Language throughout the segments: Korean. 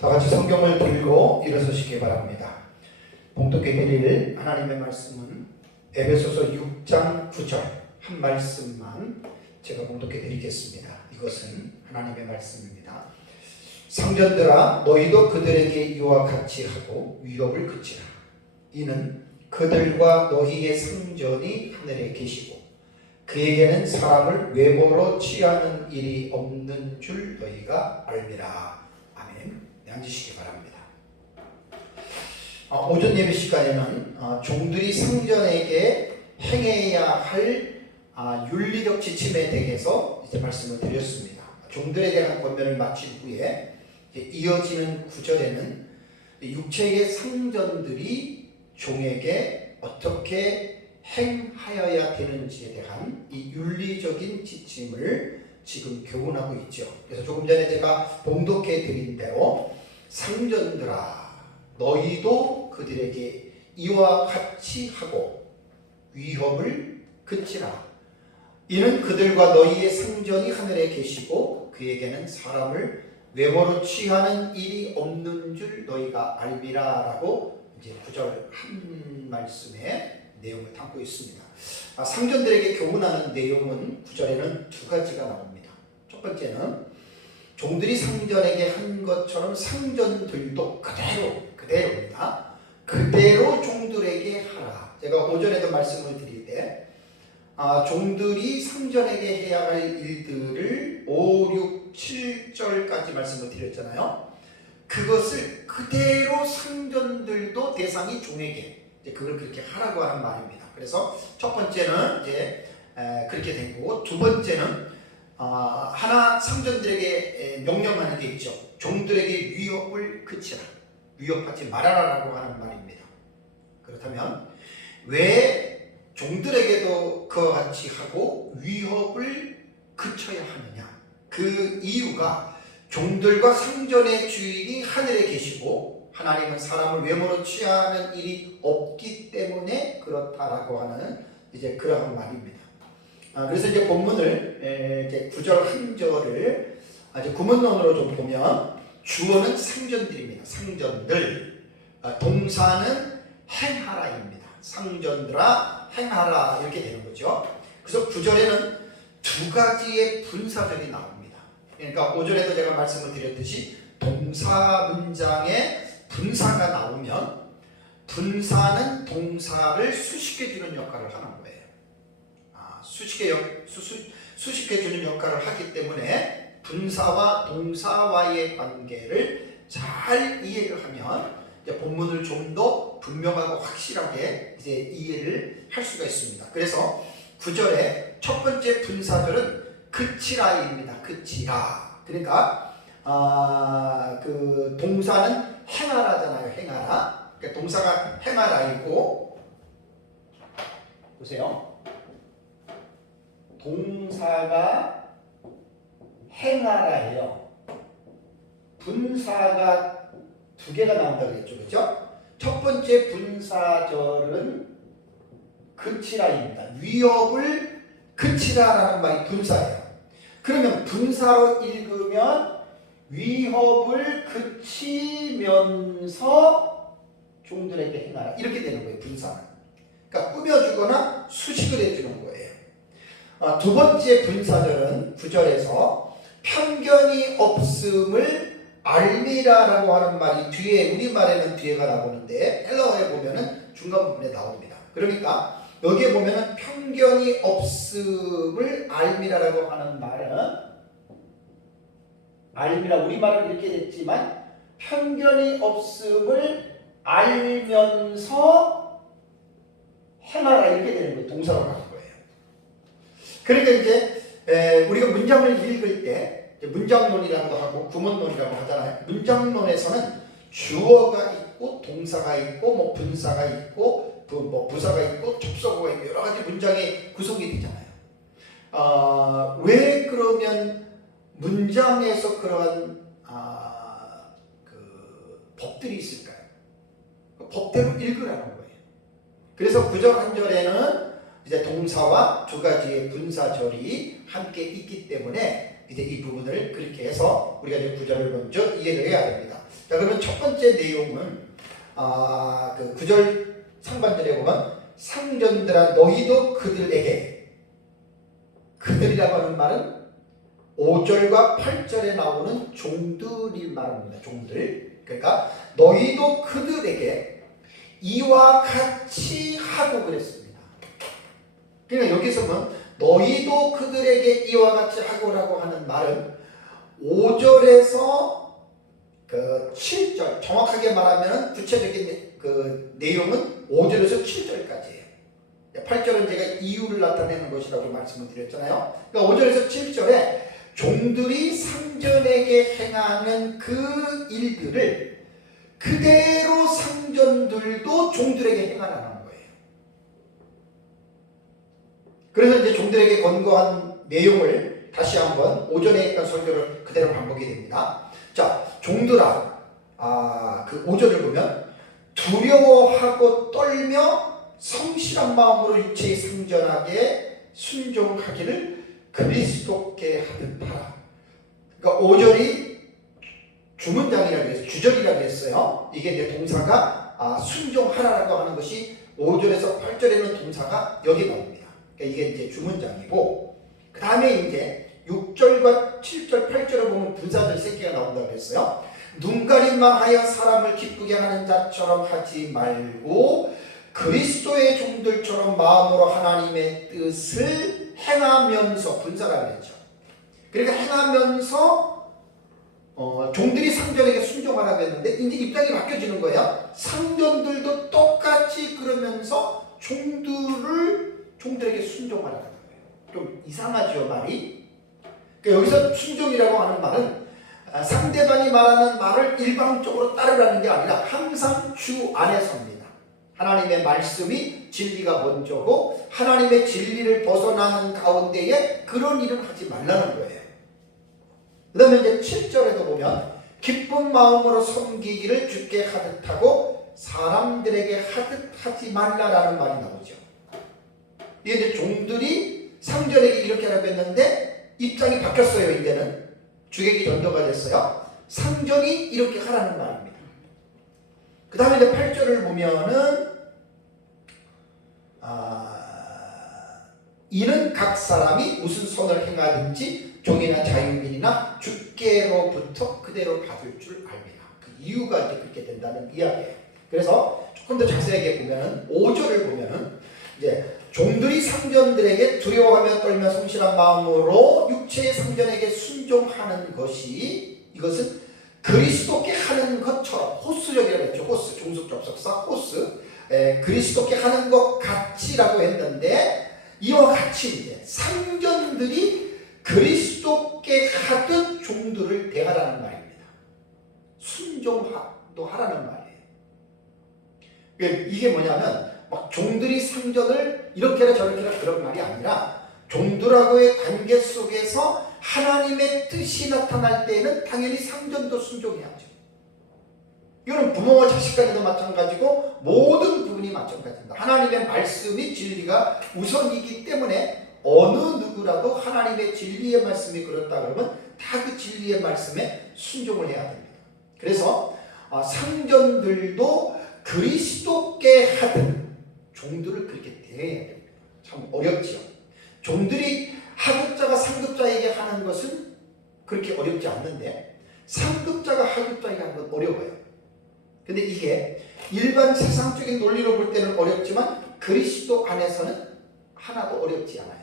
다 같이 성경을 들고 일어서시기 바랍니다. 봉독해 드릴 하나님의 말씀은 에베소서 6장 9절 한 말씀만 제가 봉독해 드리겠습니다. 이것은 하나님의 말씀입니다. 상전들아 너희도 그들에게 이와 같이 하고 위협을 그치라. 이는 그들과 너희의 상전이 하늘에 계시고 그에게는 사람을 외모로 취하는 일이 없는 줄 너희가 알미라. 아멘. 네, 앉으시기 바랍니다. 오전 예배 시간에는 종들이 상전에게 행해야 할 윤리적 지침에 대해서 이제 말씀을 드렸습니다. 종들에 대한 권면을 마친 후에 이어지는 구절에는 육체의 상전들이 종에게 어떻게 행하여야 되는지에 대한 이 윤리적인 지침을 지금 교훈하고 있죠. 그래서 조금 전에 제가 봉독해 드린 대로 상전들아 너희도 그들에게 이와 같이 하고 위협을 그치라. 이는 그들과 너희의 상전이 하늘에 계시고 그에게는 사람을 외모로 취하는 일이 없는 줄 너희가 알미라 라고 이제 9절 한 말씀의 내용을 담고 있습니다. 상전들에게 교훈하는 내용은 9절에는 두 가지가 나옵니다. 첫 번째는 종들이 상전에게 한 것처럼 상전들도 그대로입니다. 그대로 종들에게 하라. 제가 오전에도 말씀을 드릴 때 종들이 상전에게 해야 할 일들을 5, 6, 7절까지 말씀을 드렸잖아요. 그것을 그대로 상전들도 대상이 종에게 그걸 그렇게 하라고 하는 말입니다. 그래서 첫 번째는 이제 그렇게 된 거고, 두 번째는 하나 상전들에게 명령하는 게 있죠. 종들에게 위협을 그치라. 위협하지 말아라라고 하는 말입니다. 그렇다면 왜 종들에게도 그와 같이 하고 위협을 그쳐야 하느냐? 그 이유가 종들과 상전의 주인이 하늘에 계시고 하나님은 사람을 외모로 취하는 일이 없기 때문에 그렇다라고 하는 이제 그러한 말입니다. 그래서 이제 본문을 이제 9절 한 절을 이제 구문론으로 좀 보면 주어는 상전들입니다. 상전들. 동사는 행하라입니다. 상전들아 행하라 이렇게 되는 거죠. 그래서 9절에는 두 가지의 분사절이 나옵니다. 그러니까 5절에도 제가 말씀을 드렸듯이 동사 문장에 분사가 나오면 분사는 동사를 수식해주는 역할을 하는 거예요. 수식해주는 역할을 하기 때문에 분사와 동사와의 관계를 잘 이해를 하면 이제 본문을 좀 더 분명하고 확실하게 이제 이해를 할 수가 있습니다. 그래서 9절에 첫 번째 분사절은 그치라입니다. 그치라. 그러니까 그 동사는 행하라잖아요. 행하라. 그러니까 동사가 행하라이고, 보세요. 동사가 행하라예요. 분사가 두 개가 나온다고 했죠. 그렇죠? 첫 번째 분사절은 그치라입니다. 위협을 그치라라는 말이 분사예요. 그러면 분사로 읽으면 위협을 그치면서 종들에게 행하라 이렇게 되는 거예요. 분사는. 그러니까 꾸며주거나 수식을 해주는 거예요. 두 번째 분사절은 9절에서 편견이 없음을 알미라라고 하는 말이 뒤에 우리말에는 뒤에가 나오는데 헬라어에 보면은 중간 부분에 나옵니다. 그러니까 여기에 보면은 편견이 없음을 알미라라고 하는 말은 알미라 우리말은 이렇게 됐지만 편견이 없음을 알면서 행하라 이렇게 되는 거예요. 동사로 가는 거예요. 그러니까 이제 우리가 문장을 읽을 때 문장론이라고 하고 구문론이라고 하잖아요. 문장론에서는 주어가 있고 동사가 있고 뭐 분사가 있고 뭐 부사가 있고 접속어가 있고 여러 가지 문장이 구성이 되잖아요. 왜 그러면 문장에서 그러한 그 법들이 있을까요? 법대로 읽으라는 거예요. 그래서 9절 한 절에는 이제 동사와 두 가지의 분사절이 함께 있기 때문에 이제 이 부분을 그렇게 해서 우리가 이제 9절을 먼저 이해를 해야 됩니다. 자, 그러면 첫 번째 내용은 그 9절 상반절에 보면 상전들아 너희도 그들에게, 그들이라고 하는 말은 5절과 8절에 나오는 종들이 말합니다. 종들. 그러니까 너희도 그들에게 이와 같이 하고 그랬습니다. 그러니까 여기서 보면 너희도 그들에게 이와 같이 하고라고 하는 말은 5절에서 그 7절, 정확하게 말하면 구체적인 그 내용은 5절에서 7절까지예요. 8절은 제가 이유를 나타내는 것이라고 말씀을 드렸잖아요. 그러니까 5절에서 7절에 종들이 상전에게 행하는 그 일들을 그대로 상전들도 종들에게 행하라는 거예요. 그래서 이제 종들에게 권고한 내용을 다시 한번 오전에 했던 설교를 그대로 반복이 됩니다. 자, 종들아, 그 5절을 보면 두려워하고 떨며 성실한 마음으로 육체의 상전하게 순종하기를 그리스도께 하듯 하라. 그러니까 5절이 주문장이라고 해서 주절이라고 했어요. 이게 이제 동사가 순종하라라고 하는 것이 5절에서 8절에는 동사가 여기 나옵니다. 그러니까 이게 이제 주문장이고, 그 다음에 이제 6절과 7절, 8절을 보면 분사절 3개가 나온다고 했어요. 눈가림만 하여 사람을 기쁘게 하는 자처럼 하지 말고 그리스도의 종들처럼 마음으로 하나님의 뜻을 행하면서, 분사라고 했죠. 그러니까 행하면서 종들이 상전에게 순종하라고 했는데 이제 입장이 바뀌어지는 거예요. 상전들도 똑같이 그러면서 종들에게 순종하라는 거예요. 좀 이상하죠, 말이? 그러니까 여기서 순종이라고 하는 말은 상대방이 말하는 말을 일방적으로 따르라는 게 아니라 항상 주 안에서입니다. 하나님의 말씀이 진리가 먼저고 하나님의 진리를 벗어나는 가운데에 그런 일은 하지 말라는 거예요. 그 다음에 이제 7절에도 보면 기쁜 마음으로 섬기기를 주께 하듯 하고 사람들에게 하듯 하지 말라라는 말이 나오죠. 이게 이제 종들이 상전에게 이렇게 하라고 했는데 입장이 바뀌었어요. 이제는 주객이 전도가 됐어요. 상전이 이렇게 하라는 말입니다. 그 다음에 이제 8절을 보면은 이는 각 사람이 무슨 선을 행하든지 종이나 자유인이나 주께로부터 그대로 받을 줄 알미라. 그 이유가 이제 그렇게 된다는 이야기예요. 그래서 조금 더 자세하게 보면은 5절을 보면은 이제 종들이 상전들에게 두려워하며 떨며 성실한 마음으로 육체의 상전에게 순종하는 것이, 이것은 그리스도께 하는 것처럼, 호스적이라고 했죠. 호스, 종속접속사 호스, 그리스도께 하는 것 같이라고 했는데 이와 같이 이제 상전들이 그리스도께 하듯 종들을 대하라는 말입니다. 순종도 하라는 말이에요. 이게 뭐냐면 막 종들이 상전을 이렇게 해라 저렇게 해라 그런 말이 아니라 종들하고의 관계 속에서 하나님의 뜻이 나타날 때에는 당연히 상전도 순종해야죠. 이거는 부모와 자식 간에도 마찬가지고 모든 부분이 마찬가지입니다. 하나님의 말씀이 진리가 우선이기 때문에 어느 누구라도 하나님의 진리의 말씀이 그렇다 그러면 다 그 진리의 말씀에 순종을 해야 됩니다. 그래서 상전들도 그리스도께 하듯 종들을 그렇게 대해야 됩니다. 참 어렵지요. 종들이 하급자가 상급자에게 하는 것은 그렇게 어렵지 않는데 상급자가 하급자에게 하는 건 어려워요. 근데 이게 일반 세상적인 논리로 볼 때는 어렵지만 그리스도 안에서는 하나도 어렵지 않아요.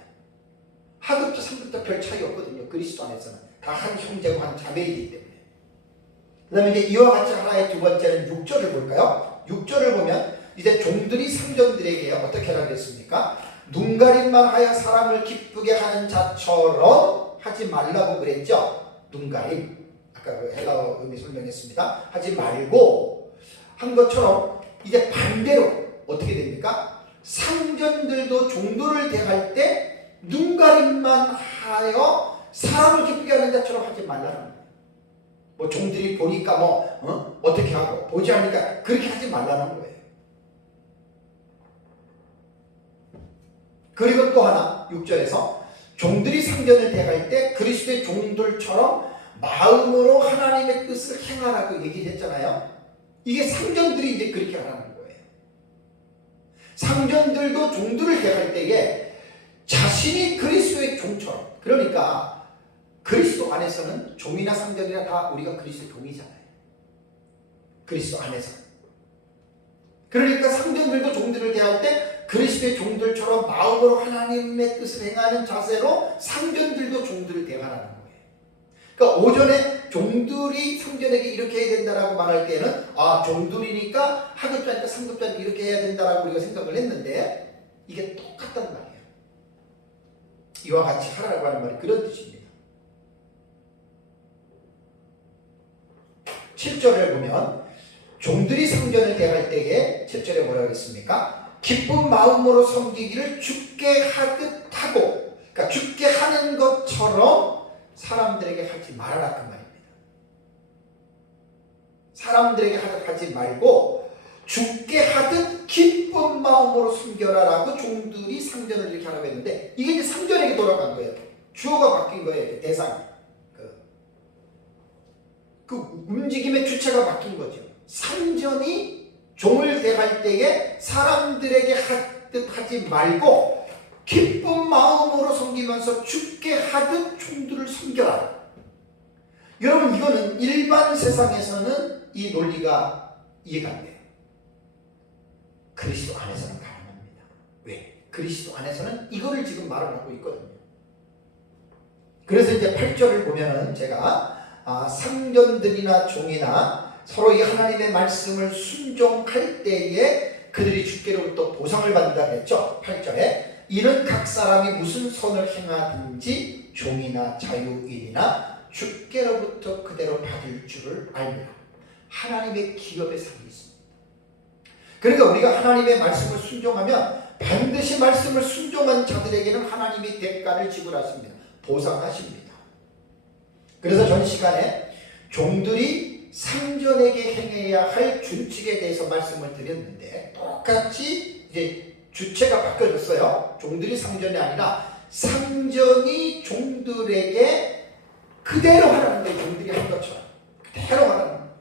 하급자, 상급자 별 차이 없거든요. 그리스도 안에서는 다 한 형제고 한 자매이기 때문에. 그 다음에 이제 이와 같이 하나의 두 번째는 6절을 볼까요? 6절을 보면 이제 종들이 상전들에게 어떻게 하라고 했습니까? 눈가림만 하여 사람을 기쁘게 하는 자처럼 하지 말라고 그랬죠. 눈가림, 아까 그 헬라어 의미 설명했습니다. 하지 말고 한 것처럼 이제 반대로 어떻게 됩니까? 상전들도 종들을 대할 때 눈가림만 하여 사람을 기쁘게 하는 자처럼 하지 말라는 거예요. 뭐 종들이 보니까 어떻게 하고 보지 않으니까 그렇게 하지 말라는 거예요. 그리고 또 하나 6절에서 종들이 상전을 대할 때 그리스도의 종들처럼 마음으로 하나님의 뜻을 행하라고 얘기를 했잖아요. 이게 상전들이 이제 그렇게 하라는 거예요. 상전들도 종들을 대할 때에 자신이 그리스도의 종처럼, 그러니까 그리스도 안에서는 종이나 상전이나 다 우리가 그리스도의 종이잖아요. 그리스도 안에서. 그러니까 상전들도 종들을 대할 때 그리스도의 종들처럼 마음으로 하나님의 뜻을 행하는 자세로 상전들도 종들을 대하라는 거예요. 그러니까 오전에 종들이 상전에게 이렇게 해야 된다라고 말할 때는 종들이니까 하급자니까 상급자니까 이렇게 해야 된다라고 우리가 생각을 했는데 이게 똑같단 말이에요. 이와 같이 하라고 하는 말이 그런 뜻입니다. 7절을 보면 종들이 상전을 대할 때에 7절에 뭐라고 했습니까? 기쁜 마음으로 섬기기를 주께 하듯 하고, 그러니까 주께 하는 것처럼 사람들에게 하지 말아라 그 말입니다. 사람들에게 하지 말고 주께 하듯 기쁜 마음으로 섬겨라라고 종들이 상전을 이렇게 하라고 했는데 이게 이제 상전에게 돌아간 거예요. 주어가 바뀐 거예요. 대상. 그 움직임의 주체가 바뀐 거죠. 상전이 종을 대할 때에 사람들에게 하듯 하지 말고 기쁜 마음으로 섬기면서 주께 하듯 종들을 섬겨라. 여러분, 이거는 일반 세상에서는 이 논리가 이해가 안 돼요. 그리스도 안에서는 가능합니다. 왜? 그리스도 안에서는 이거를 지금 말을 하고 있거든요. 그래서 이제 8절을 보면은 제가 상전들이나 종이나 서로 이 하나님의 말씀을 순종할 때에 그들이 주께로부터 보상을 받는다 했죠. 8절에 이는 각 사람이 무슨 선을 행하든지 종이나 자유인이나 주께로부터 그대로 받을 줄을 알미라. 하나님의 기업의 상이 있습니다. 그러니까 우리가 하나님의 말씀을 순종하면 반드시 말씀을 순종한 자들에게는 하나님이 대가를 지불하십니다. 보상하십니다. 그래서 전 시간에 종들이 상전에게 행해야 할 준칙에 대해서 말씀을 드렸는데 똑같이 이제 주체가 바뀌어졌어요. 종들이 상전이 아니라 상전이 종들에게 그대로 하라는 거예요. 종들이 한 것처럼 그대로 하라는 거예요.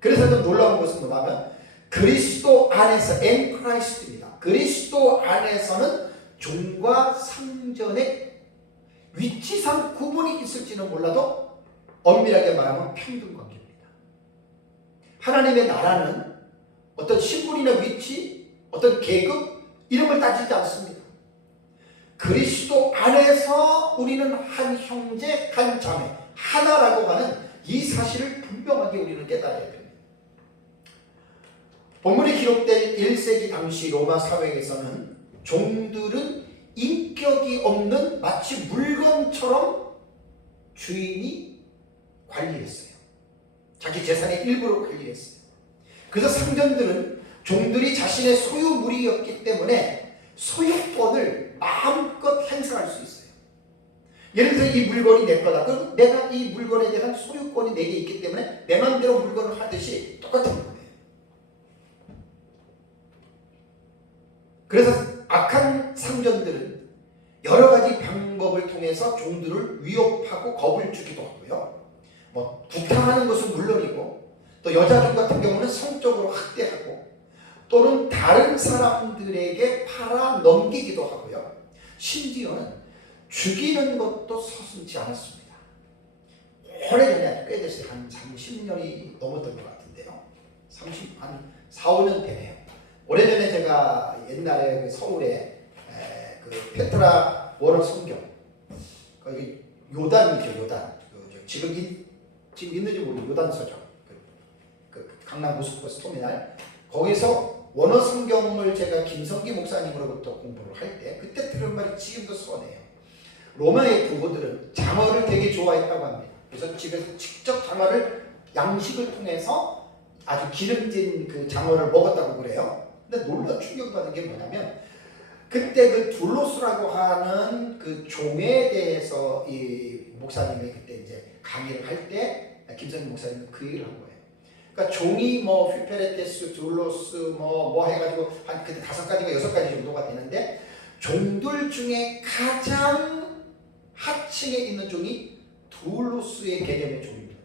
그래서 좀 놀라운 것은 뭐냐면 그리스도 안에서 엔크라이스트입니다. 그리스도 안에서는 종과 상전의 위치상 구분이 있을지는 몰라도 엄밀하게 말하면 평등 관계입니다. 하나님의 나라는 어떤 신분이나 위치, 어떤 계급 이런 걸 따지지 않습니다. 그리스도 안에서 우리는 한 형제, 한 자매, 하나라고 하는 이 사실을 분명하게 우리는 깨달아야 됩니다. 본문에 기록된 1세기 당시 로마 사회에서는 종들은 인격이 없는 마치 물건처럼 주인이 관리했어요. 자기 재산의 일부를 관리했어요. 그래서 상전들은 종들이 자신의 소유물이었기 때문에 소유권을 마음껏 행사할 수 있어요. 예를 들어 이 물건이 내 거다. 그럼 내가 이 물건에 대한 소유권이 내게 있기 때문에 내 마음대로 물건을 하듯이 똑같은 거예요. 그래서 악한 상전들은 여러 가지 방법을 통해서 종들을 위협하고 겁을 주기도 하고요. 구타하는 것은 물론이고 또 여자들 같은 경우는 성적으로 학대하고 또는 다른 사람들에게 팔아 넘기기도 하고요. 심지어는 죽이는 것도 서슴지 않았습니다. 오래전에 꽤 됐어요. 한 30년이 넘었던 것 같은데요. 한 4, 5년 되네요. 오래전에 제가 옛날에 서울에 그 페트라 워너 성경 거기 요단이죠. 요단 지금 있는지 모르고 요단 서점 그 강남 고속버스 터미널 거기서 원어 성경을 제가 김성기 목사님으로부터 공부를 할 때 그때 들은 말이 지금도 선해요. 로마의 부부들은 장어를 되게 좋아했다고 합니다. 그래서 집에서 직접 장어를 양식을 통해서 아주 기름진 그 장어를 먹었다고 그래요. 근데 놀라 충격받은 게 뭐냐면 그때 그 둘로스라고 하는 그 종에 대해서 이 목사님이 그때 이제 강의를 할 때 김성기 목사님은 그 얘기를 한 거예요. 그러니까 종이 휘페레테스, 둘로스 뭐 해가지고 한 그때 5가지가 6가지 정도가 되는데 종들 중에 가장 하층에 있는 종이 두울로스의 개념의 종입니다.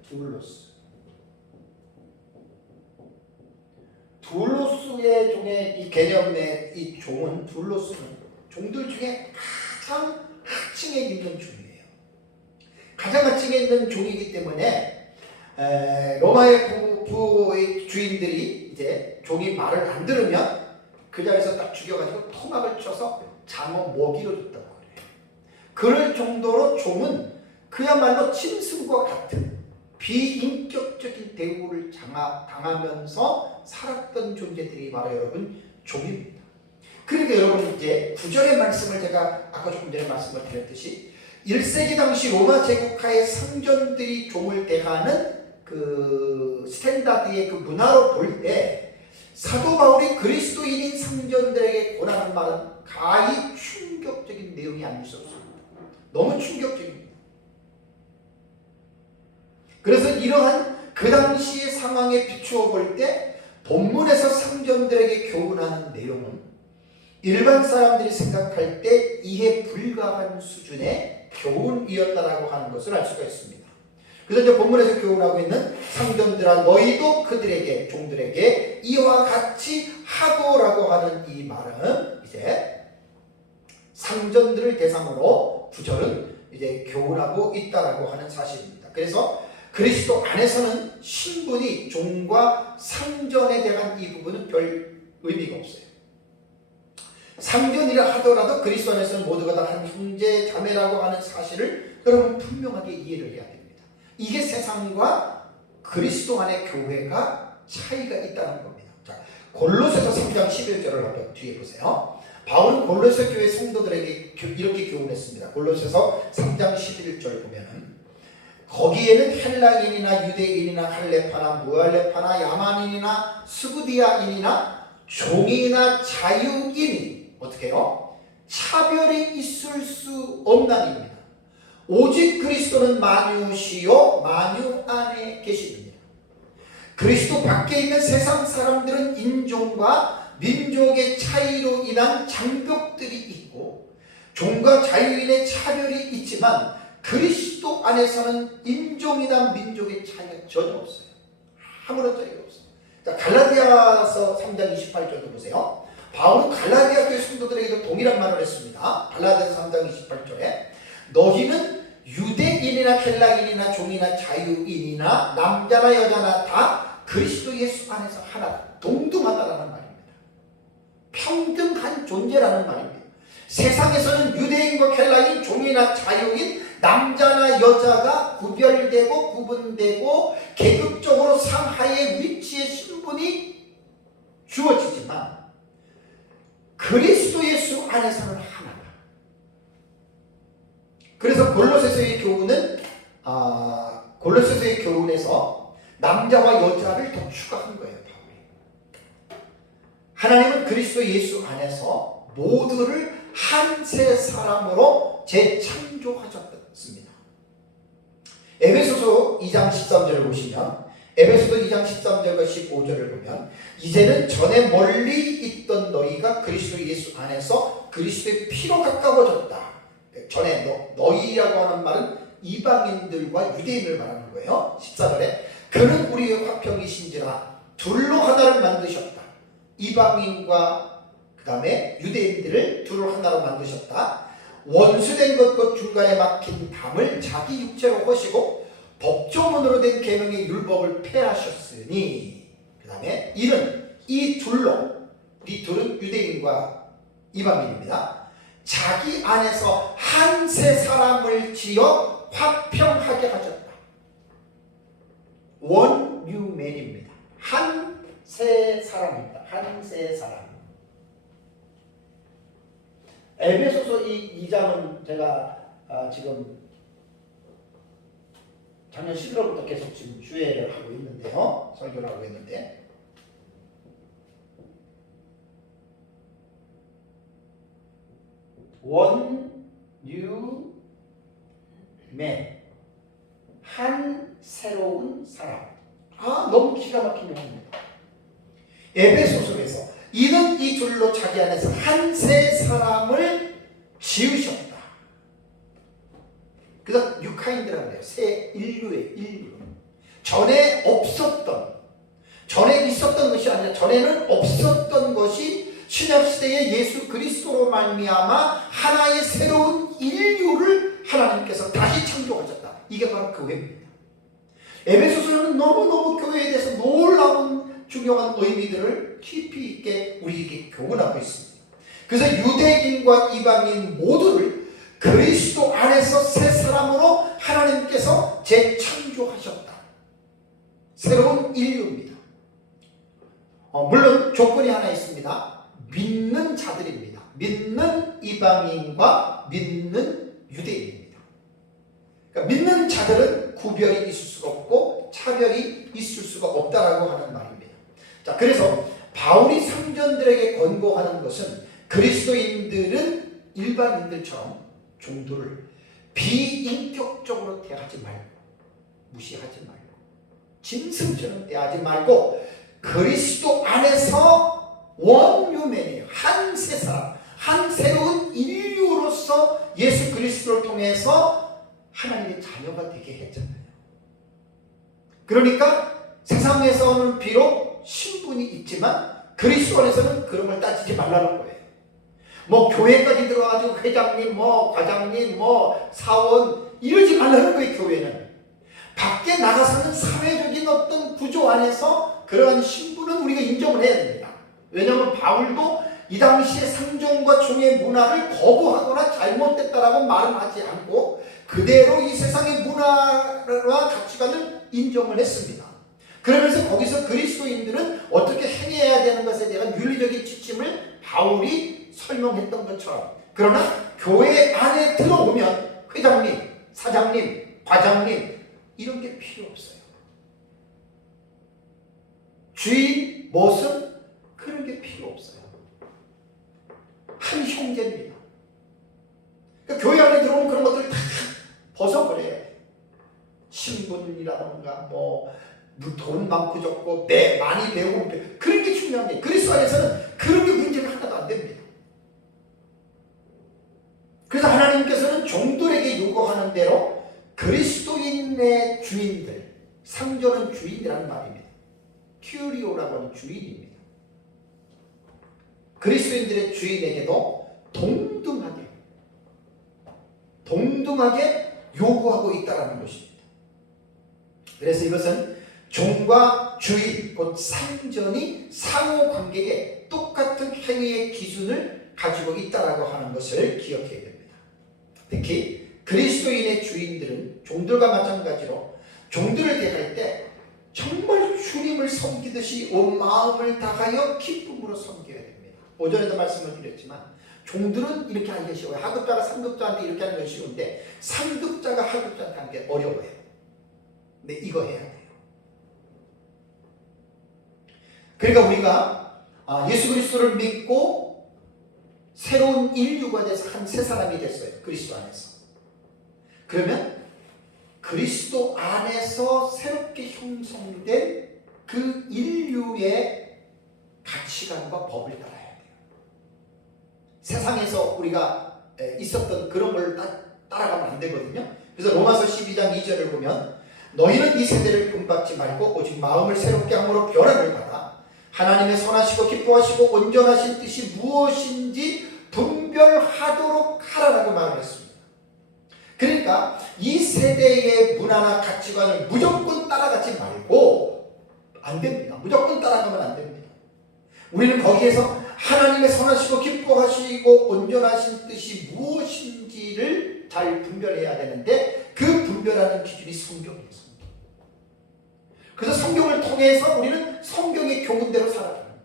두울로스의 종의 이 개념의 이 종은, 두울로스는 종들 중에 가장 하층에 있는 종이에요. 가장 하층에 있는 종이기 때문에 로마의 부의 주인들이 이제 종이 말을 안 들으면 그 자리에서 딱 죽여가지고 토막을 쳐서 장어 먹이로 줬다고 그래요. 그럴 정도로 종은 그야말로 짐승과 같은 비인격적인 대우를 당하면서 살았던 존재들이 바로 여러분 종입니다. 그러니까 여러분 이제 9절의 말씀을 제가 아까 조금 전에 말씀을 드렸듯이 1세기 당시 로마 제국하의 상전들이 종을 대하는 그 스탠다드의 그 문화로 볼 때 사도 바울이 그리스도인인 상전들에게 권하는 말은 가히 충격적인 내용이 아닐 수 없습니다. 너무 충격적입니다. 그래서 이러한 그 당시의 상황에 비추어 볼 때 본문에서 상전들에게 교훈하는 내용은 일반 사람들이 생각할 때 이해 불가한 수준의 교훈이었다라고 하는 것을 알 수가 있습니다. 그래서 이제 본문에서 교훈하고 있는 상전들아 너희도 그들에게 종들에게 이와 같이 하도라고 하는 이 말은 이제 상전들을 대상으로 9절은 이제 교훈하고 있다라고 하는 사실입니다. 그래서 그리스도 안에서는 신분이 종과 상전에 대한 이 부분은 별 의미가 없어요. 상전이라 하더라도 그리스도 안에서는 모두가 다 한 형제 자매라고 하는 사실을 여러분 분명하게 이해를 해야 됩니다. 이게 세상과 그리스도 안의 교회가 차이가 있다는 겁니다. 자, 골로새서 3장 11절을 한번 뒤에 보세요. 바울은 골로새 교회 성도들에게 이렇게 교훈했습니다. 골로새서 3장 11절 보면은 거기에는 헬라인이나 유대인이나 할레파나 무할레파나 야만인이나 스구디아인이나 종이나 자유인이 어떻게 해요? 차별이 있을 수 없나니입니다. 오직 그리스도는 만유시요 만유 안에 계십니다. 그리스도 밖에 있는 세상 사람들은 인종과 민족의 차이로 인한 장벽들이 있고 종과 자유인의 차별이 있지만 그리스도 안에서는 인종이나 민족의 차이가 전혀 없어요. 아무런 차이가 없어요. 자, 갈라디아서 3장 28절도 보세요. 바울은 갈라디아 교회 성도들에게도 동일한 말을 했습니다. 갈라디아서 3장 28절에 너희는 유대인이나 헬라인이나 종이나 자유인이나 남자나 여자나 다 그리스도 예수 안에서 하나다. 동등하다라는 말입니다. 평등한 존재라는 말입니다. 세상에서는 유대인과 헬라인, 종이나 자유인, 남자나 여자가 구별되고 구분되고 계급적으로 상하의 위치의 신분이 주어지지만 그리스도 예수 안에서는 하나다. 그래서 골로새서의 교훈은 골로새서의 교훈에서 남자와 여자를 더 추가한 거예요. 하나님은 그리스도 예수 안에서 모두를 한 세 사람으로 재창조하셨습니다. 에베소서 2장 13절을 보시면 에베소서 2장 13절과 15절을 보면 이제는 전에 멀리 있던 너희가 그리스도 예수 안에서 그리스도의 피로 가까워졌다. 전에 너희라고 하는 말은 이방인들과 유대인을 말하는 거예요. 14절에 그는 우리의 화평이신지라 둘로 하나를 만드셨다. 이방인과 그 다음에 유대인들을 둘로 하나로 만드셨다. 원수된 것과 중간에 막힌 담을 자기 육체로 허시고 법조문으로 된 계명의 율법을 폐하셨으니 그 다음에 이는 이 둘로 이 둘은 유대인과 이방인입니다. 자기 안에서 한 세 사람을 지어 화평하게 하셨다. 원 뉴맨입니다. 한 세 사람입니다. 한 세 사람. 에베소서 이 2장은 제가 지금 작년 11월부터 계속 지금 주회를 하고 있는데요. 설교를 하고 있는데 원 뉴맨 한 새로운 사람. 너무 기가 막힌 용어입니다. 에베소서에서 이는 이 둘로 자기 안에서 한 세 사람을 지으셨다. 그래서 뉴카인드라고 해요. 새 인류의 인류. 전에 없었던, 전에 있었던 것이 아니라 전에는 없었던 것이 신약시대의 예수 그리스도로 말미암아 하나의 새로운 인류를 하나님께서 다시 창조하셨다. 이게 바로 교회입니다. 에베소서는 너무너무 교회에 대해서 놀라운 중요한 의미들을 깊이 있게 우리에게 교훈하고 있습니다. 그래서 유대인과 이방인 모두를 그리스도 안에서 새 사람으로 하나님께서 재창조하셨다. 새로운 인류입니다. 물론 조건이 하나 있습니다. 믿는 자들입니다. 믿는 이방인과 믿는 유대인입니다. 그러니까 믿는 자들은 구별이 있을 수가 없고 차별이 있을 수가 없다라고 하는 말입니다. 자, 그래서 바울이 상전들에게 권고하는 것은 그리스도인들은 일반인들처럼 종도를 비인격적으로 대하지 말고, 무시하지 말고, 짐승처럼 대하지 말고 그리스도 안에서 원유맨이에요. 한 새 사람, 한 새로운 인류로서 예수 그리스도를 통해서 하나님의 자녀가 되게 했잖아요. 그러니까 세상에서는 비록 신분이 있지만 그리스도 안에서는 그런 걸 따지지 말라는 거예요. 뭐 교회까지 들어가지고 회장님, 뭐 과장님, 뭐 사원 이러지 말라는 거예요. 교회는 밖에 나가서는 사회적인 어떤 구조 안에서 그러한 신분은 우리가 인정을 해야 됩니다. 왜냐하면 바울도 이 당시의 상종과 종의 문화를 거부하거나 잘못됐다라고 말은 하지 않고 그대로 이 세상의 문화와 가치관을 인정을 했습니다. 그러면서 거기서 그리스도인들은 어떻게 행해야 되는 것에 대한 윤리적인 지침을 바울이 설명했던 것처럼, 그러나 교회 안에 들어오면 회장님, 사장님, 과장님 이런 게 필요 없어요. 주인, 머슴 그런 게 필요 없어요. 한 형제입니다. 그러니까 교회 안에 들어오면 그런 것들을 다 벗어버려야 돼요. 신분이라던가 돈 많고 적고 많이 배우고 그런 게 중요한 게, 그리스도 안에서는 그런 게 문제가 하나도 안 됩니다. 그래서 하나님께서는 종들에게 요구하는 대로 그리스도인의 주인들, 상전은 주인이라는 말입니다. 큐리오라고 하는 주인입니다. 그리스도인들의 주인에게도 동등하게 요구하고 있다는 것입니다. 그래서 이것은 종과 주인, 곧 상전이 상호관계에 똑같은 행위의 기준을 가지고 있다고 하는 것을 기억해야 됩니다. 특히 그리스도인의 주인들은 종들과 마찬가지로 종들을 대할 때 정말 주님을 섬기듯이 온 마음을 다하여 기쁨으로 섬겨야 됩니다. 오전에도 말씀을 드렸지만 종들은 이렇게 하기가 쉬워요. 하급자가 상급자한테 이렇게 하는 건 쉬운데 상급자가 하급자한테 하는 게 어려워요. 근데 이거 해야 돼요. 그러니까 우리가 예수 그리스도를 믿고 새로운 인류가 돼서 한 새 사람이 됐어요. 그리스도 안에서. 그러면 그리스도 안에서 새롭게 형성된 그 인류의 가치관과 법을 따라야 돼요. 세상에서 우리가 있었던 그런 걸 따라가면 안 되거든요. 그래서 로마서 12장 2절을 보면 너희는 이 세대를 본받지 말고 오직 마음을 새롭게 함으로 변화를 받아 하나님의 선하시고 기뻐하시고 온전하신 뜻이 무엇인지 분별하도록 하라라고 말을 했습니다. 그러니까 이 세대의 문화나 가치관을 무조건 따라가지 말고 안 됩니다. 무조건 따라가면 안 됩니다. 우리는 거기에서 하나님의 선하시고 기뻐하시고 온전하신 뜻이 무엇인지를 잘 분별해야 되는데 그 분별하는 기준이 성경이에요. 그래서 성경을 통해서 우리는 성경의 교훈대로 살아가는 거예요.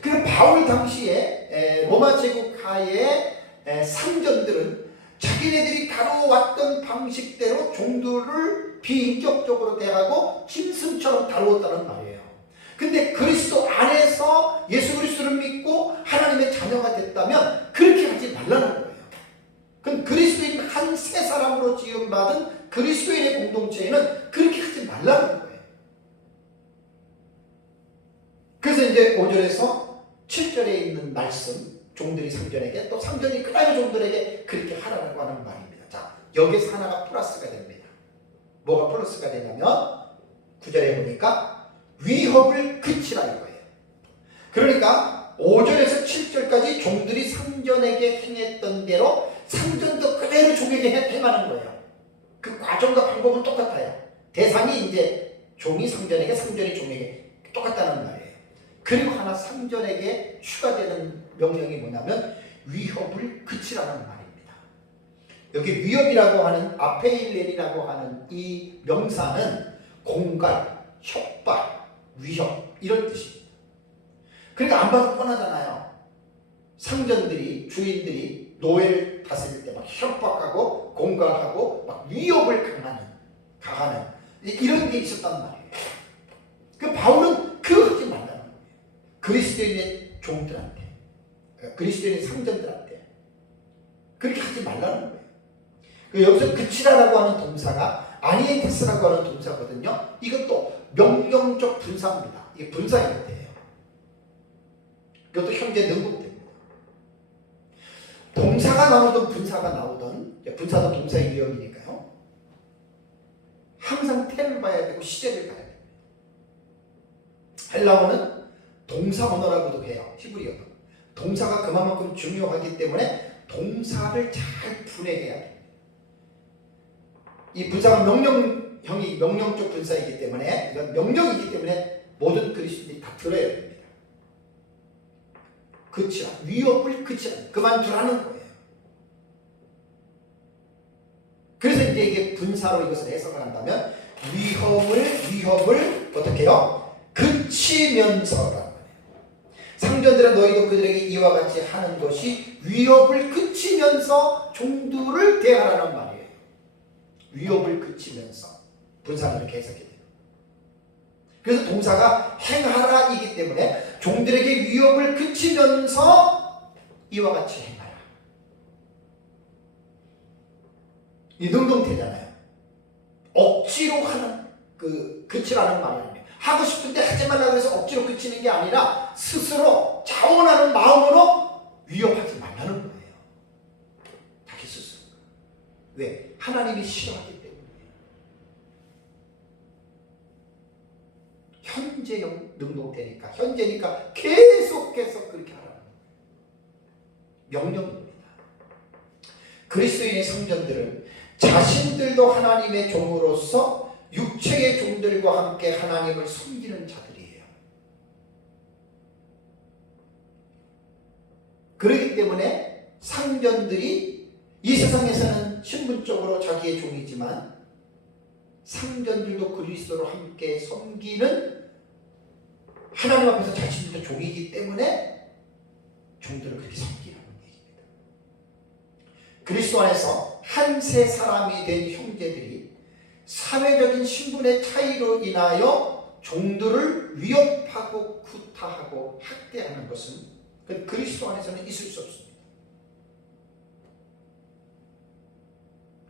그럼 바울 당시에 로마 제국하의 상전들은 자기네들이 다뤄왔던 방식대로 종들을 비인격적으로 대하고 짐승처럼 다루었다는 말이에요. 근데 그리스도 안에서 예수 그리스도를 믿고 하나님의 자녀가 됐다면 그렇게 하지 말라는 거예요. 그럼 그리스도인 한 새 사람으로 지음받은 그리스도인의 공동체에는 그렇게 하지 말라는 거예요. 그래서 이제 5절에서 7절에 있는 말씀, 종들이 상전에게 또 상전이 그다음에 종들에게 그렇게 하라고 하는 말입니다. 자, 여기서 하나가 플러스가 됩니다. 뭐가 플러스가 되냐면 9절에 보니까 위협을 그치라 이거예요. 그러니까 5절에서 7절까지 종들이 상전에게 행했던 대로 상전도 그대로 종에게 행하는 거예요. 그 과정과 방법은 똑같아요. 대상이 이제 종이 상전에게, 상전이 종에게 똑같다는 말이에요. 그리고 하나 상전에게 추가되는 명령이 뭐냐면 위협을 그치라는 말입니다. 여기 위협이라고 하는 아페일렐이라고 하는 이 명사는 공갈, 협박, 위협 이런 뜻입니다. 그러니까 안 봐도 뻔하잖아요. 상전들이, 주인들이 노예를 다스릴 때 막 협박하고 공갈하고 막 위협을 가하는 이런 게 있었단 말이에요. 그 바울은 그거 하지 말라는 거예요. 그리스도인의 종들한테, 그리스도인의 상전들한테 그렇게 하지 말라는 거예요. 여기서 그치라라고 하는 동사가 아니엔테스라고 하는 동사거든요. 이것도 명령적 분사입니다. 이게 분사형태예요. 이것도 현재 능동태입니다. 동사가 나오든 분사가 나오든, 분사도 동사의 유형이니까요. 항상 태를 봐야 되고 시제를 봐야 됩니다. 헬라어는 동사 언어라고도 해요. 히브리어도. 동사가 그만큼 중요하기 때문에 동사를 잘 분해해야 됩니다. 이 분사가 명령형이 명령적 분사이기 때문에, 이건 명령이기 때문에 모든 그리스도인들이 다 들어야 됩니다. 그치라, 위협을 그치라, 그만두라는 거예요. 그래서 이제 이게 분사로 이것을 해석을 한다면 위협을 어떻게 해요? 그치면서라는 거예요. 상전들아 너희도 그들에게 이와 같이 하는 것이 위협을 그치면서 종들을 대하라는 말이에요. 위협을 그치면서 분사는 이렇게 해석이 돼요. 그래서 동사가 행하라이기 때문에 종들에게 위협을 그치면서 이와 같이 행하라. 이 능동태잖아요. 억지로 하는 그치라는 말이 아니에요. 하고 싶은데 하지 말라 그래서 억지로 그치는 게 아니라 스스로 자원하는 마음으로 위협하지 말라는 거예요. 자기 스스로. 왜? 하나님이 싫어하기 때문에. 현재형 능동태니까, 현재니까 계속 그렇게 하라는 거예요. 명령입니다. 그리스도인의 성전들은 자신들도 하나님의 종으로서 육체의 종들과 함께 하나님을 섬기는 자들이에요. 그렇기 때문에 상전들이 이 세상에서는 신분적으로 자기의 종이지만 상전들도 그리스도로 함께 섬기는 하나님 앞에서 자신들도 종이기 때문에 종들을 그렇게 섬기는 얘기입니다. 그리스도 안에서 한 세 사람이 된 형제들이 사회적인 신분의 차이로 인하여 종들을 위협하고 구타하고 학대하는 것은 그리스도 안에서는 있을 수 없습니다.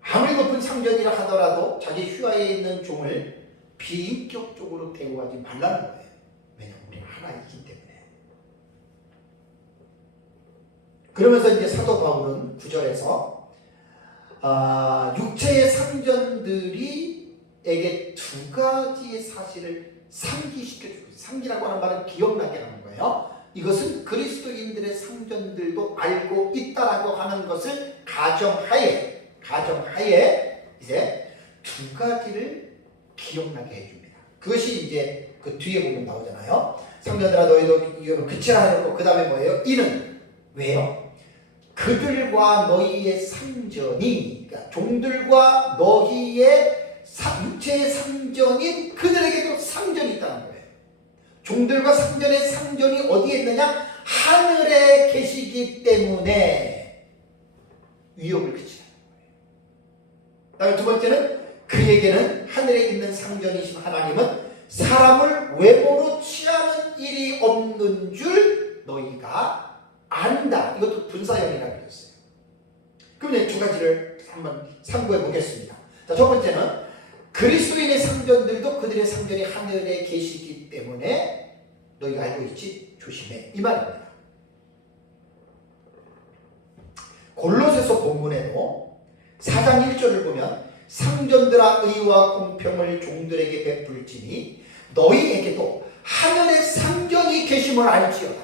아무리 높은 상전이라 하더라도 자기 휘하에 있는 종을 비인격적으로 대우하지 말라는 거예요. 왜냐하면 우리는 하나이기 때문에. 그러면서 이제 사도 바울은 9절에서 육체의 상전들이에게 두 가지의 사실을 상기시켜주고, 상기라고 하는 말은 기억나게 하는 거예요. 이것은 그리스도인들의 상전들도 알고 있다라고 하는 것을 가정하에 이제 두 가지를 기억나게 해줍니다. 그것이 이제 그 뒤에 보면 나오잖아요. 상전들아 너희도 이거 그치라 해놓고 그 다음에 뭐예요? 이는 왜요? 그들과 너희의 상전이, 그러니까 종들과 너희의 육체의 상전인 그들에게도 상전이 있다는 거예요. 종들과 상전의 상전이 어디에 있느냐? 하늘에 계시기 때문에 위협을 그치라는 거예요. 그다음에 두 번째는 그에게는 하늘에 있는 상전이신 하나님은 사람을 외모로 취하는 일이 없는 줄 너희가 안다. 이것도 분사형이라고 그랬어요. 그럼 이제 두 가지를 한번 참고해 보겠습니다. 자, 첫 번째는 그리스도인의 상전들도 그들의 상전이 하늘에 계시기 때문에 너희가 알고 있지? 조심해. 이 말입니다. 골로새서 본문에도 4장 1절을 보면 상전들아 의와 공평을 종들에게 베풀지니 너희에게도 하늘의 상전이 계심을 알지어다.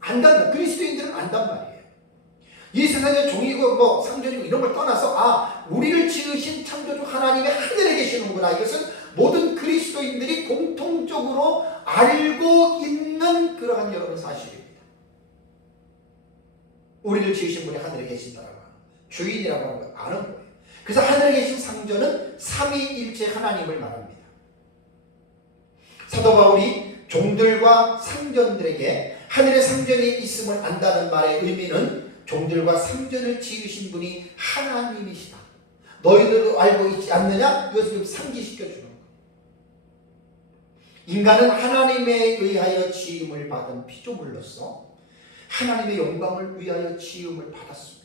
안단, 그리스도인들은 안단 말이에요. 이 세상에 종이고 상전이고 이런 걸 떠나서 우리를 지으신 창조주 하나님의 하늘에 계시는구나. 이것은 모든 그리스도인들이 공통적으로 알고 있는 그러한 여러분 사실입니다. 우리를 지으신 분이 하늘에 계신다라고 하는 주인이라고 하는 걸 아는 거예요. 그래서 하늘에 계신 상전은 삼위일체 하나님을 말합니다. 사도 바울이 종들과 상전들에게 하늘의 상전이 있음을 안다는 말의 의미는 종들과 상전을 지으신 분이 하나님이시다. 너희들도 알고 있지 않느냐? 이것을 상기시켜 주는 거예요. 인간은 하나님에 의하여 지음을 받은 피조물로서 하나님의 영광을 위하여 지음을 받았습니다.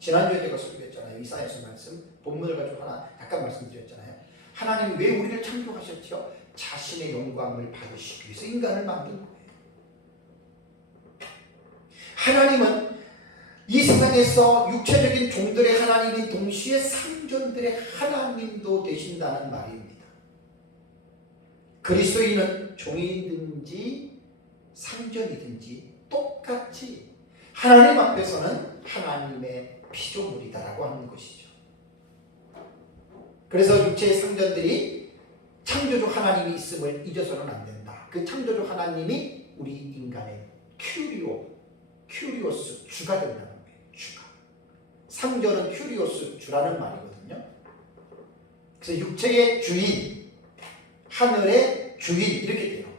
지난주에 제가 소개했잖아요. 이사야서 말씀, 본문을 가지고 하나 약간 말씀드렸잖아요. 하나님이 왜 우리를 창조하셨죠? 자신의 영광을 받으시기 위해서 인간을 만든 거예요. 하나님은 이 세상에서 육체적인 종들의 하나님인 동시에 상전들의 하나님도 되신다는 말입니다. 그리스도인은 종이든지 상전이든지 똑같이 하나님 앞에서는 하나님의 피조물이다라고 하는 것이죠. 그래서 육체의 상전들이 창조주 하나님이 있음을 잊어서는 안 된다. 그 창조주 하나님이 우리 인간의 큐리오스 주가 된다는 거예요. 주가. 상전은 큐리오스 주라는 말이거든요. 그래서 육체의 주인, 하늘의 주인 이렇게 되는 거예요.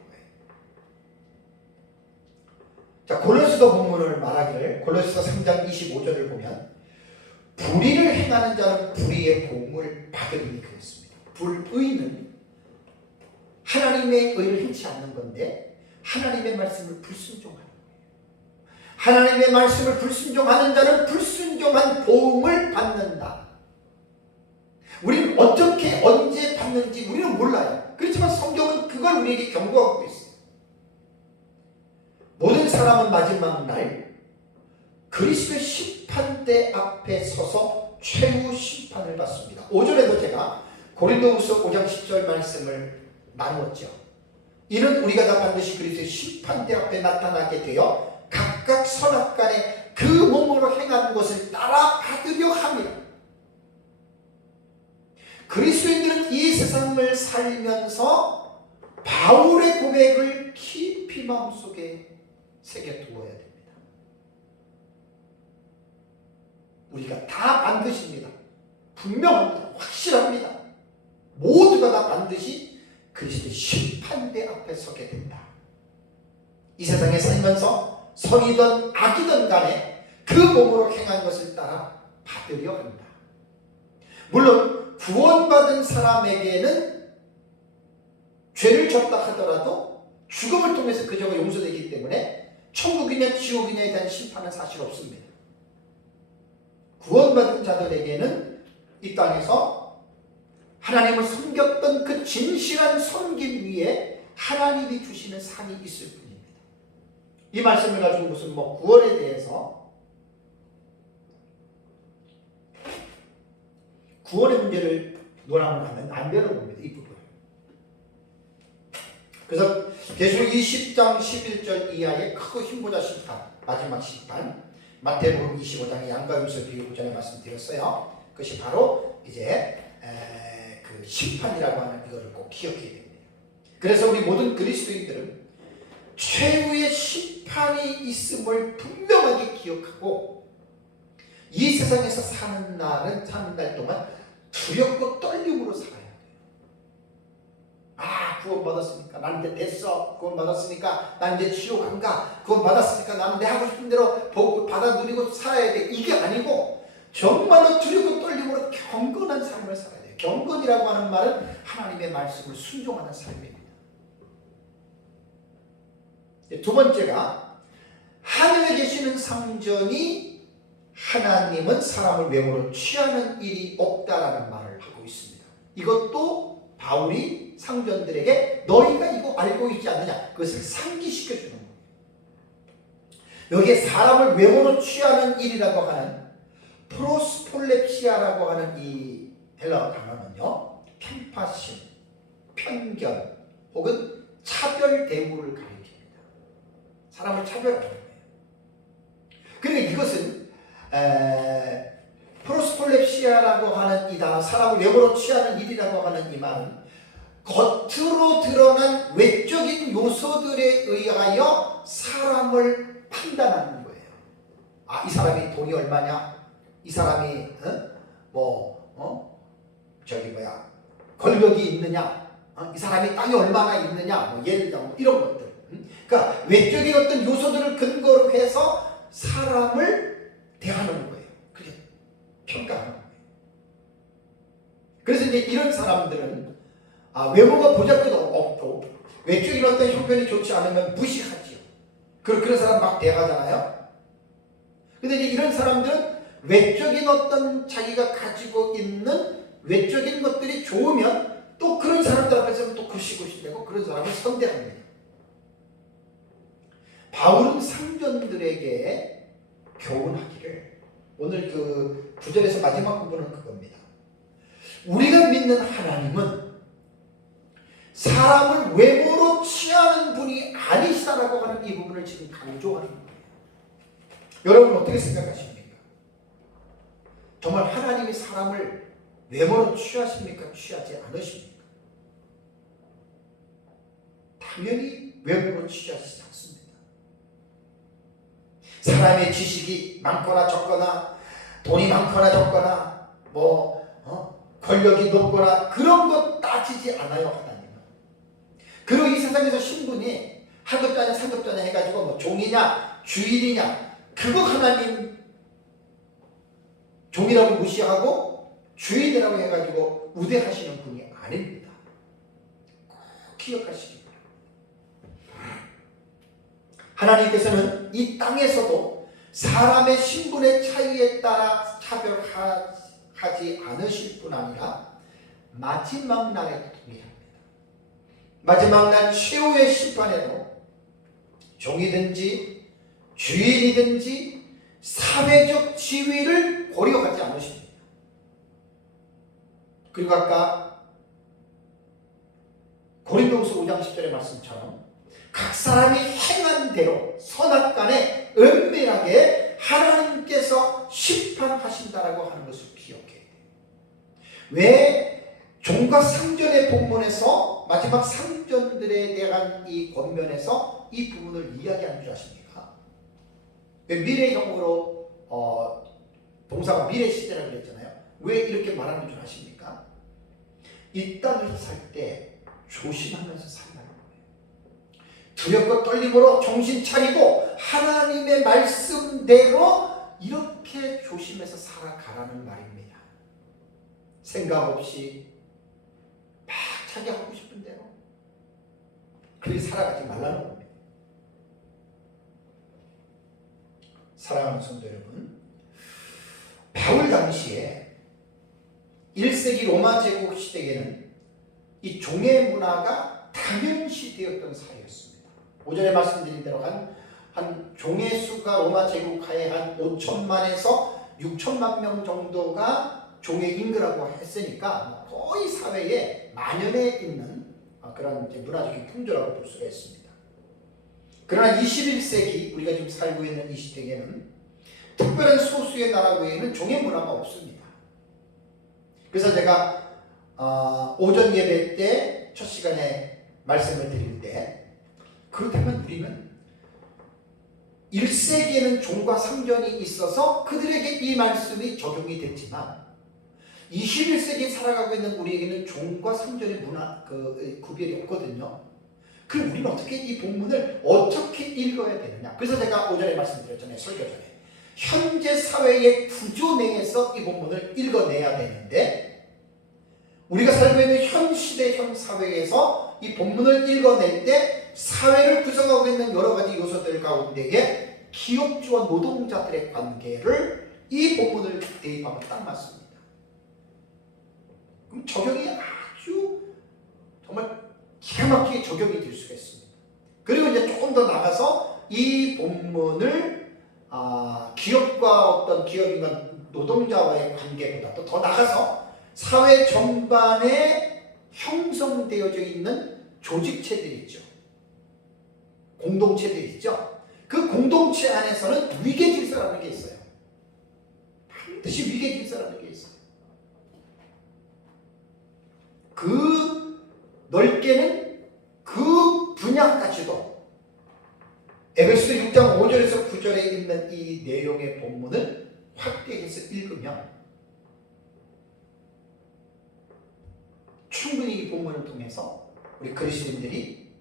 자, 골로새서 본문을 말하기를 골로새서 3장 25절을 보면 불의를 행하는 자는 불의의 공을 받으리니 그랬습니다. 불의는 하나님의 의를 행치 않는 건데 하나님의 말씀을 불순종하는 거예요. 하나님의 말씀을 불순종하는 자는 불순종한 보응을 받는다. 우리는 어떻게 언제 받는지 우리는 몰라요. 그렇지만 성경은 그걸 우리에게 경고하고 있어요. 모든 사람은 마지막 날 그리스도의 심판대 앞에 서서 최후 심판을 받습니다. 5절에도 제가 고린도후서 5장 10절 말씀을 나누었죠. 이는 우리가 다 반드시 그리스도의 심판대 앞에 나타나게 되어 각각 선악간에 그 몸으로 행한 것을 따라 받으려 합니다. 그리스도인들은 이 세상을 살면서 바울의 고백을 깊이 마음속에 새겨두어야 됩니다. 우리가 다 반드시입니다. 분명합니다. 확실합니다. 모두가 다 반드시 그리스도의 심판대 앞에 서게 된다. 이 세상에 살면서 선이든 악이든 간에 그 몸으로 행한 것을 따라 받으려 한다. 물론 구원받은 사람에게는 죄를 졌다 하더라도 죽음을 통해서 그 죄가 용서되기 때문에 천국이냐 지옥이냐에 대한 심판은 사실 없습니다. 구원받은 자들에게는 이 땅에서 하나님을 섬겼던 그 진실한 섬김 위에 하나님이 주시는 상이 있을 뿐입니다. 이 말씀을 가지고 무슨 구원에 대해서 구원의 문제를 논하면 하면 안 되는 겁니다. 이 부분. 그래서 계시록 20장 11절 이하의 크고 힘보자 심판, 마지막 심판, 마태복음 25장의 양과 음식 비유 전에 말씀드렸어요. 그것이 바로 이제 그 심판이라고 하는 이거를 꼭 기억해야 됩니다. 그래서 우리 모든 그리스도인들은 최후의 심판이 있음을 분명하게 기억하고 이 세상에서 사는 날 동안 두렵고 떨림으로 살아야 돼요. 구원받았으니까 나는 이제 됐어. 구원받았으니까 나는 이제 지옥 안 가. 구원받았으니까 나는 내 하고 싶은 대로 보고 받아 누리고 살아야 돼. 이게 아니고 정말로 두렵고 떨림으로 경건한 삶을 살아야 돼요. 경건이라고 하는 말은 하나님의 말씀을 순종하는 삶입니다. 두 번째가 하늘에 계시는 상전이 하나님은 사람을 외모로 취하는 일이 없다라는 말을 하고 있습니다. 이것도 바울이 상전들에게 너희가 이거 알고 있지 않느냐 그것을 상기시켜 주는 거예요. 여기에 사람을 외모로 취하는 일이라고 하는 프로스폴렙시아라고 하는 이 헬라어 단어는요, 편파심, 편견 혹은 차별 대우를 가리킵니다. 사람을 차별하는 거예요. 그러니까 이것은 프로스폴렙시아라고 하는 이 단어, 사람을 외모로 취하는 일이라고 하는 이 말은 겉으로 드러난 외적인 요소들에 의하여 사람을 판단하는 거예요. 아, 이 사람이 돈이 얼마냐? 이 사람이 권력이 있느냐? 이 사람이 땅이 얼마나 있느냐? 예를 들어 이런 것들. 그러니까 외적인 어떤 요소들을 근거로 해서 사람을 대하는 거예요. 그게 평가하는 거예요. 그래서 이제 이런 사람들은 외모가 보잘것도 없고 외적인 어떤 형편이 좋지 않으면 무시하지요. 그런 사람 막 대하잖아요. 근데 이제 이런 사람들은 외적인 어떤 자기가 가지고 있는 외적인 것들이 좋으면 또 그런 사람들 앞에서는 또 구시구시되고 그런 사람을 선대합니다. 바울은 상전들에게 교훈하기를, 오늘 그 9절에서 마지막 부분은 그겁니다. 우리가 믿는 하나님은 사람을 외모로 취하는 분이 아니시다라고 하는 이 부분을 지금 강조하는 거예요. 여러분 어떻게 생각하십니까? 정말 하나님이 사람을 외모로 취하십니까? 취하지 않으십니까? 당연히 외모로 취하시지 않습니다. 사람의 지식이 많거나 적거나 돈이 많거나 적거나 권력이 높거나 그런 것 따지지 않아요. 하나님은. 그리고 이 세상에서 신분이 하급자냐 상급자냐 해가지고 종이냐 주인이냐 그거 하나님 종이라고 무시하고 주인이라고 해가지고 우대하시는 분이 아닙니다. 꼭 기억하시기 바랍니다. 하나님께서는 이 땅에서도 사람의 신분의 차이에 따라 차별하지 않으실 뿐 아니라 마지막 날에도 동일합니다. 마지막 날 최후의 심판에도 종이든지 주인이든지 사회적 지위를 고려하지 않으십니다. 그리고 아까 고린도후서 5장 10절의 말씀처럼 각 사람이 행한 대로 선악간에 은밀하게 하나님께서 심판하신다라고 하는 것을 기억해야 돼요. 왜 종과 상전의 본문에서 마지막 상전들에 대한 이 권면에서 이 부분을 이야기하는 줄 아십니까? 왜 미래형으로 동사가 미래 시제라고 그랬잖아요. 왜 이렇게 말하는 줄 아십니까? 이 땅을 살 때 조심하면서 살라는 거예요. 두렵고 떨림으로 정신 차리고 하나님의 말씀대로 이렇게 조심해서 살아가라는 말입니다. 생각 없이 막 자기 하고 싶은 대로 그렇게 살아가지 말라는 겁니다. 사랑하는 성도 여러분, 바울 당시에 1세기 로마 제국 시대에는 이 종의 문화가 당연시되었던 사회였습니다. 오전에 말씀드린 대로 한 종의 수가 로마 제국하에 한 5천만에서 6천만 명 정도가 종의 인구라고 했으니까 거의 사회에 만연해 있는 그런 이제 문화적인 풍조라고 볼 수가 있습니다. 그러나 21세기 우리가 지금 살고 있는 이 시대에는 특별한 소수의 나라 외에는 종의 문화가 없습니다. 그래서 제가 오전 예배 때 첫 시간에 말씀을 드릴 때 그렇다면 우리는 1세기에는 종과 상전이 있어서 그들에게 이 말씀이 적용이 됐지만 21세기에 살아가고 있는 우리에게는 종과 상전의 문화 구별이 없거든요. 그럼 우리는 어떻게 이 본문을 어떻게 읽어야 되느냐? 그래서 제가 오전에 말씀드렸잖아요. 설교 전에 현재 사회의 구조 내에서 이 본문을 읽어내야 되는데 우리가 살고 있는 현 시대 현 사회에서 이 본문을 읽어낼 때 사회를 구성하고 있는 여러 가지 요소들 가운데에 기업주와 노동자들의 관계를 이 본문을 대입하면 딱 맞습니다. 그럼 적용이 아주 정말 기가 막히게 적용이 될 수가 있습니다. 그리고 이제 조금 더 나가서 이 본문을 기업과 어떤 기업이나 노동자와의 관계보다도 더 나아가서 사회 전반에 형성되어져 있는 조직체들이 있죠. 공동체들이 있죠. 그 공동체 안에서는 위계 질서라는 게 있어요. 반드시 위계 질서라는 게 있어요. 그 넓게는 그 분야까지도 에베소서 6장 5절에서 9절에 있는 이 내용의 본문을 확대해서 읽으면 충분히 이 본문을 통해서 우리 그리스도인들이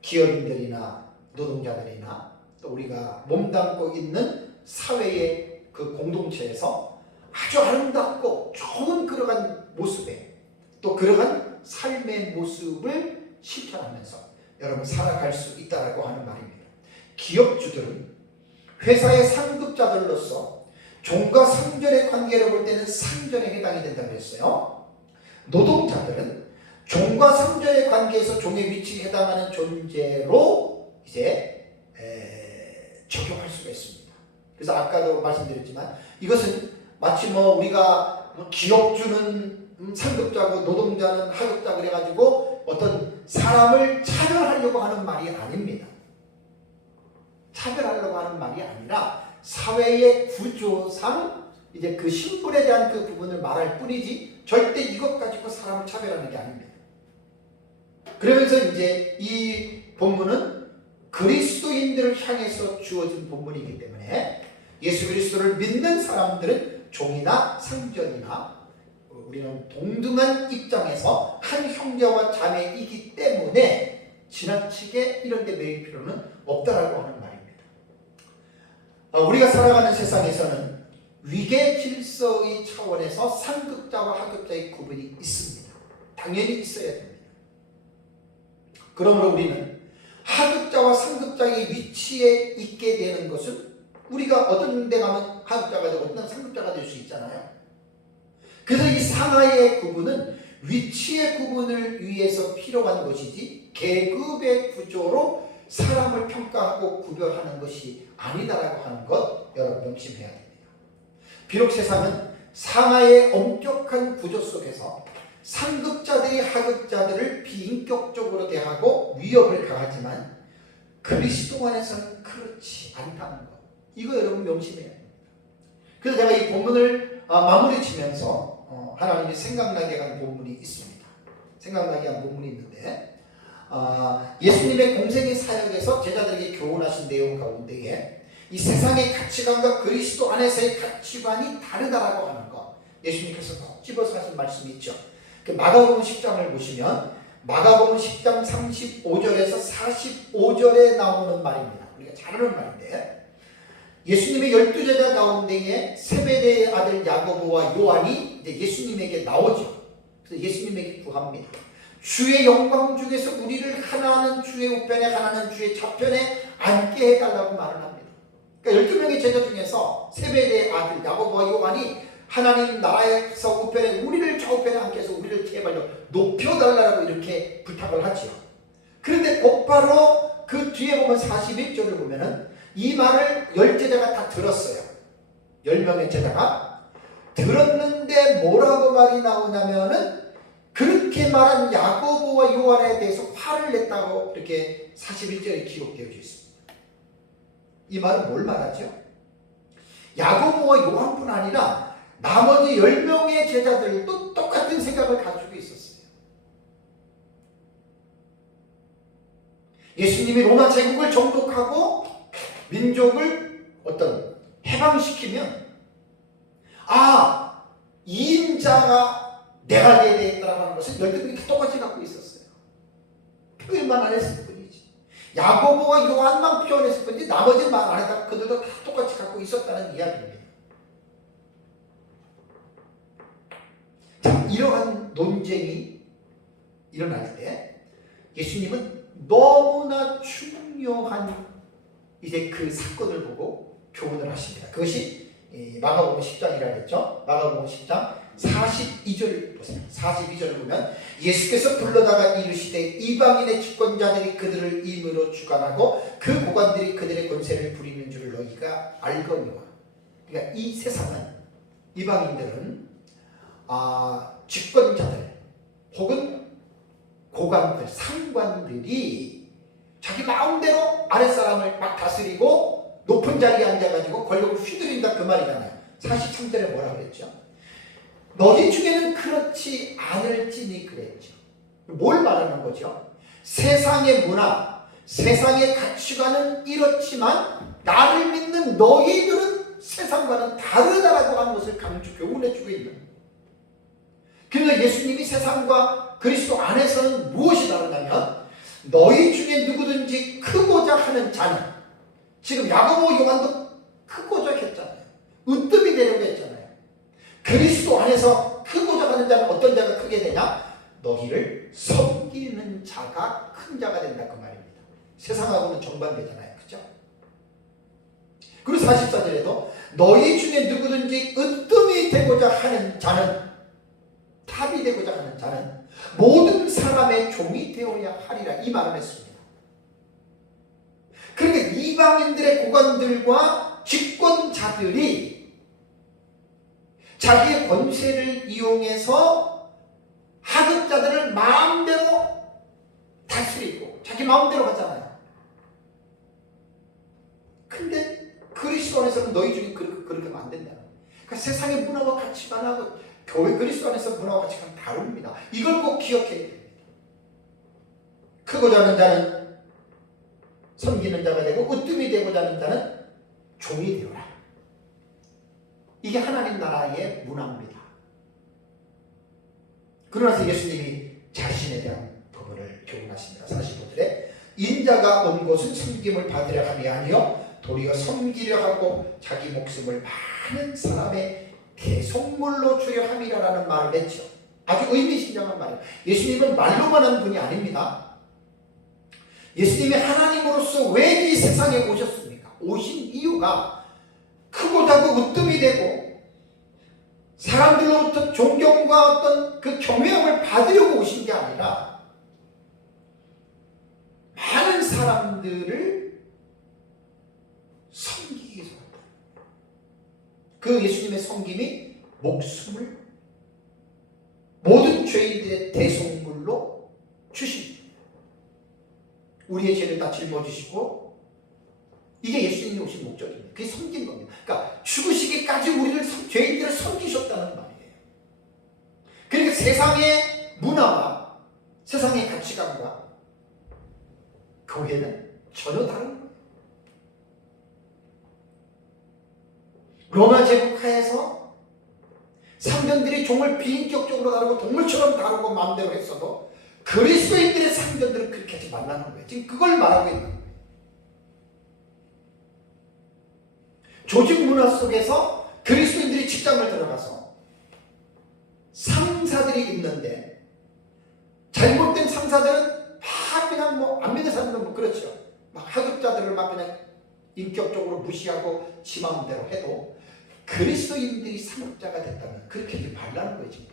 기업인들이나 노동자들이나 또 우리가 몸담고 있는 사회의 그 공동체에서 아주 아름답고 좋은 그러한 모습에 또 그러한 삶의 모습을 실천하면서 여러분 살아갈 수 있다고 하는 말입니다. 기업주들은 회사의 상급자들로서 종과 상전의 관계를 볼 때는 상전에 해당이 된다고 했어요. 노동자들은 종과 상전의 관계에서 종의 위치에 해당하는 존재로 이제 적용할 수가 있습니다. 그래서 아까도 말씀드렸지만 이것은 마치 우리가 기업주는 상급자고 노동자는 하급자 그래가지고 어떤 사람을 차별하려고 하는 말이 아닙니다. 차별하려고 하는 말이 아니라 사회의 구조상 이제 그 신분에 대한 그 부분을 말할 뿐이지 절대 이것 가지고 사람을 차별하는 게 아닙니다. 그러면서 이제 이 본문은 그리스도인들을 향해서 주어진 본문이기 때문에 예수 그리스도를 믿는 사람들은 종이나 상전이나 우리는 동등한 입장에서 한 형제와 자매이기 때문에 지나치게 이런 데 매일 필요는 없다라고 하는 말입니다. 우리가 살아가는 세상에서는 위계 질서의 차원에서 상급자와 하급자의 구분이 있습니다. 당연히 있어야 됩니다. 그러므로 우리는 하급자와 상급자의 위치에 있게 되는 것은 우리가 어떤 데 가면 하급자가 되고 어떤 상급자가 될 수 있잖아요. 그래서 이 상하의 구분은 위치의 구분을 위해서 필요한 것이지 계급의 구조로 사람을 평가하고 구별하는 것이 아니다라고 하는 것 여러분 명심해야 됩니다. 비록 세상은 상하의 엄격한 구조 속에서 상급자들이 하급자들을 비인격적으로 대하고 위협을 가하지만 그리스도 안에서는 그렇지 않다는 것. 이거 여러분 명심해야 됩니다. 그래서 제가 이 본문을 마무리 치면서 하나님이 생각나게 한 본문이 있습니다. 생각나게 한 본문이 있는데 예수님의 공생의 사역에서 제자들에게 교훈하신 내용 가운데에 이 세상의 가치관과 그리스도 안에서의 가치관이 다르다라고 하는 것 예수님께서 콕 집어서 하신 말씀이 있죠. 그 마가복음 10장을 보시면 마가복음 10장 35절에서 45절에 나오는 말입니다. 우리가 잘 아는 말인데 예수님의 12제자 가운데에 세베대의 아들 야고보와 요한이 이제 예수님에게 나오죠. 그래서 예수님에게 구합니다. 주의 영광 중에서 우리를 하나는 주의 우편에 하나는 주의 좌편에 앉게 해달라고 말을 합니다. 그러니까 12명의 제자 중에서 세베대의 아들 야고보와 요한이 하나님 나라에서 우편에 우리를 좌우편에 앉게 해서 우리를 제발 높여달라고 이렇게 부탁을 하죠. 그런데 곧바로 그 뒤에 보면 41절을 보면은 이 말을 10제자가 다 들었어요. 10명의 제자가 들었는데 뭐라고 말이 나오냐면은 그렇게 말한 야고보와 요한에 대해서 화를 냈다고 이렇게 41절에 기록되어 있습니다. 이 말은 뭘 말하죠? 야고보와 요한뿐 아니라 나머지 10명의 제자들도 똑같은 생각을 가지고 있었어요. 예수님이 로마 제국을 정복하고 민족을 해방시키면 이인자가 내가 되어야 되겠다라고 하는 것을 12명이 다 똑같이 갖고 있었어요. 표현만 안 했을 뿐이지. 야고보와 요한만 표현했을 뿐이지 나머지 말 안 했다가 그들도 다 똑같이 갖고 있었다는 이야기입니다. 자, 이러한 논쟁이 일어날 때 예수님은 너무나 중요한 이제 그 사건을 보고 교훈을 하십니다. 그것이 마가복음 10장이라 했죠. 마가복음 10장 42절 보세요. 42절을 보면 예수께서 불러다가 이르시되 이방인의 집권자들이 그들을 임으로 주관하고 그 고관들이 그들의 권세를 부리는 줄을 너희가 알거니와. 그러니까 이 세상은, 이방인들은 집권자들 혹은 고관들, 상관들이 자기 마음대로 아랫사람을 막 다스리고 높은 자리에 앉아가지고 권력을 휘두른다, 그 말이잖아요. 43절에 뭐라 그랬죠? 너희 중에는 그렇지 않을지니 그랬죠. 뭘 말하는 거죠? 세상의 문화, 세상의 가치관은 이렇지만 나를 믿는 너희들은 세상과는 다르다라고 하는 것을 교훈해주고 있는 거예요. 그래서 예수님이 세상과 그리스도 안에서는 무엇이 다르냐면, 너희 중에 누구든지 크고자 하는 자는, 지금 야고보 요한도 크고자 했잖아요. 으뜸이 되려고 했잖아요. 그리스도 안에서 크고자 하는 자는 어떤 자가 크게 되냐? 너희를 섬기는 자가 큰 자가 된다, 그 말입니다. 세상하고는 정반대잖아요. 그죠? 그리고 44절에도 너희 중에 누구든지 으뜸이 되고자 하는 자는, 탑이 되고자 하는 자는 모든 사람의 종이 되어야 하리라, 이 말을 했습니다. 그러니까 이방인들의 고관들과 집권자들이 자기의 권세를 이용해서 하급자들을 마음대로 다스리고 자기 마음대로 하잖아요. 근데 그리스도 안에서는 너희 중에 그렇게 하면 안 된다는 거예요. 그러니까 세상의 문화와 가치관하고 교회 그리스도 안에서 문화와 가치관은 다릅니다. 이걸 꼭 기억해야 됩니다. 크고자 하는 자는 섬기는 자가 되고 으뜸이 되고자 하는 자는 종이 되어라. 이게 하나님 나라의 문화입니다. 그러나서 예수님이 자신에 대한 부분을 교훈하십니다. 45절에 인자가 온 곳은 섬김을 받으려 함이 아니요 도리어 섬기려 하고 자기 목숨을 많은 사람의 대속물로 주려 함이라라는 말을 했죠. 아주 의미심장한 말이에요. 예수님은 말로만 한 분이 아닙니다. 예수님이 하나님으로서 왜 이 세상에 오셨습니까? 오신 이유가 크고자 하고 으뜸이 되고 사람들로부터 존경과 어떤 그 경외함을 받으려고 오신 게 아니라 많은 사람들을 섬기기 위해서 왔다. 그 예수님의 섬김이 목숨을 모든 죄인들의 대속물로 주십니다. 우리의 죄를 다 짊어지시고, 이게 예수님이 오신 목적입니다. 그게 섬긴 겁니다. 그러니까 죽으시기까지 우리를 죄인들을 섬기셨다는 말이에요. 그러니까 세상의 문화와 세상의 가치관과 교회는 전혀 다른 거예요. 로마 제국 하에서 상전들이 종을 비인격적으로 다루고 동물처럼 다루고 마음대로 했어도 그리스도인들의 상전들은 그렇게 하지 말라는 거예요. 지금 그걸 말하고 있는 거예요. 조직 문화 속에서 그리스도인들이 직장을 들어가서 상사들이 있는데 잘못된 상사들은 막 그냥 안 믿는 사람들은 그렇죠. 막 하급자들을 막 그냥 인격적으로 무시하고 지 마음대로 해도 그리스도인들이 상급자가 됐다면 그렇게 하지 말라는 거예요. 지금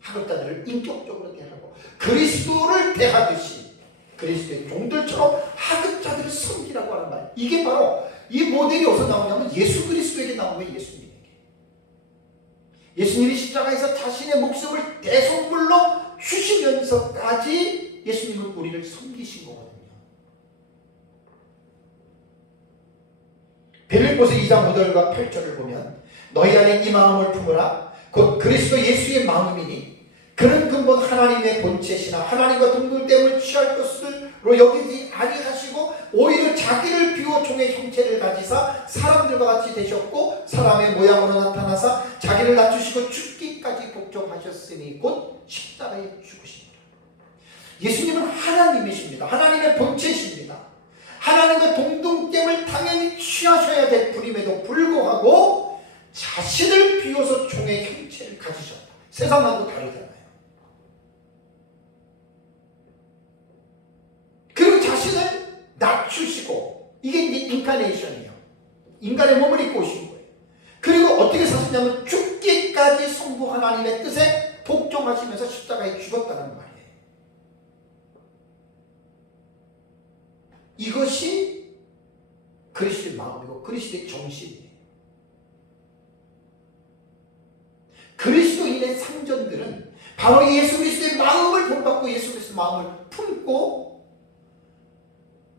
하급자들을 인격적으로 대하고 그리스도를 대하듯이 그리스도의 종들처럼 하급자들을 섬기라고 하는 말. 이게 바로 이 모델이 어디서 나오냐면 예수 그리스도에게 나온 거예요. 예수님에게. 예수님이 십자가에서 자신의 목숨을 대속물로 주시면서까지 예수님은 우리를 섬기신 거거든요. 빌립보서 2장 5절과 8절을 보면 너희 안에 이 마음을 품으라. 곧 그리스도 예수의 마음이니 그는 근본 하나님의 본체시나 하나님과 동등됨을 취할 것으로 여기지 아니하시고 오히려 자기를 비워 종의 형체를 가지사 사람들과 같이 되셨고 사람의 모양으로 나타나사 자기를 낮추시고 죽기까지 복종하셨으니 곧 십자가에 죽으십니다. 예수님은 하나님이십니다. 하나님의 본체십니다. 하나님과 동등됨을 당연히 취하셔야 될 분임에도 불구하고 자신을 비워서 종의 형체를 가지셨다. 세상하고 다르잖아요. 그리고 자신을 낮추시고, 이게 이제 인카네이션이에요. 인간의 몸을 입고 오신 거예요. 그리고 어떻게 사셨냐면 죽기까지 성부 하나님의 뜻에 복종하시면서 십자가에 죽었다는 말이에요. 이것이 그리스도의 마음이고 바로 그리스도의 정신이에요. 그리스도인의 상전들은 바로 예수 그리스도의 마음을 본받고 예수 그리스도의 마음을 품고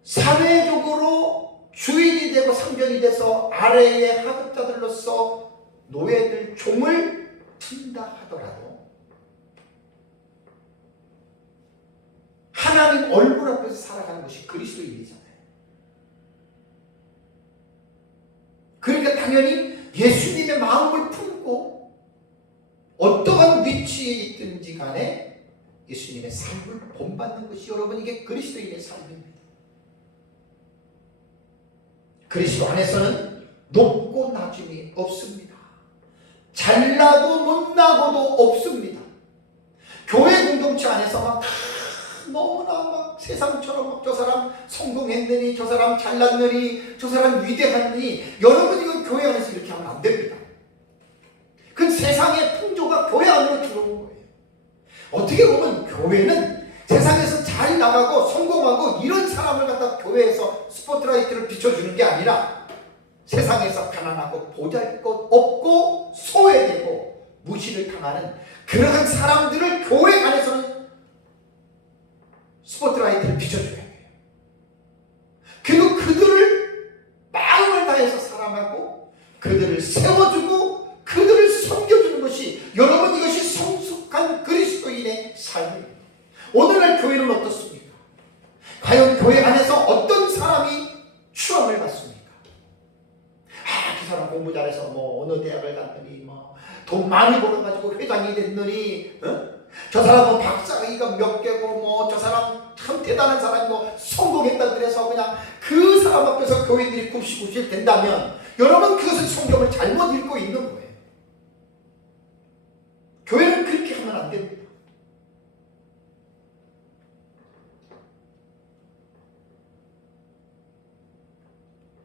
사회적으로 주인이 되고 상전이 돼서 아래의 하급자들로서 노예들 종을 튼다 하더라도 하나님 얼굴 앞에서 살아가는 것이 그리스도인이잖아요. 그러니까 당연히 예수님의 마음을 품고 어떠한 위치에 있든지 간에 예수님의 삶을 본받는 것이 여러분 이게 그리스도인의 삶입니다. 그리스도 안에서는 높고 낮음이 없습니다. 잘나고 못나고도 없습니다. 교회 공동체 안에서 막 너무나 막 세상처럼 막 저 사람 성공했느니 저 사람 잘났느니 저 사람 위대하느니 여러분 이건 교회 안에서 이렇게 하면 안 됩니다. 그 세상의 풍조가 교회 안으로 들어온 거예요. 어떻게 보면 교회는 세상에서 잘 나가고 성공하고 이런 사람을 갖다 교회에서 스포트라이트를 비춰주는 게 아니라 세상에서 가난하고 보잘것 없고 소외되고 무시를 당하는 그러한 사람들을 교회 안에서는 스포트라이트를 비춰줘야 돼요. 그리고 그들을 마음을 다해서 사랑하고 그들을 세워주고 그들을 섬겨주는 것이 여러분 이것이 성숙한 그리스도인의 삶입니다. 오늘날 교회는 어떻습니까? 과연 교회 안에서 어떤 사람이 추앙을 받습니까? 그 사람 공부 잘해서 뭐 어느 대학을 갔더니 뭐 돈 많이 벌어가지고 회장이 됐느니 저 사람은 박사가 몇 개고 뭐 저 사람 참 대단한 사람이고 성공했다 그래서 그냥 그 사람 앞에서 교인들이 굽시굽시 된다면 여러분 그것은 성경을 잘못 읽고 있는 거예요. 교회는 그렇게 하면 안 됩니다.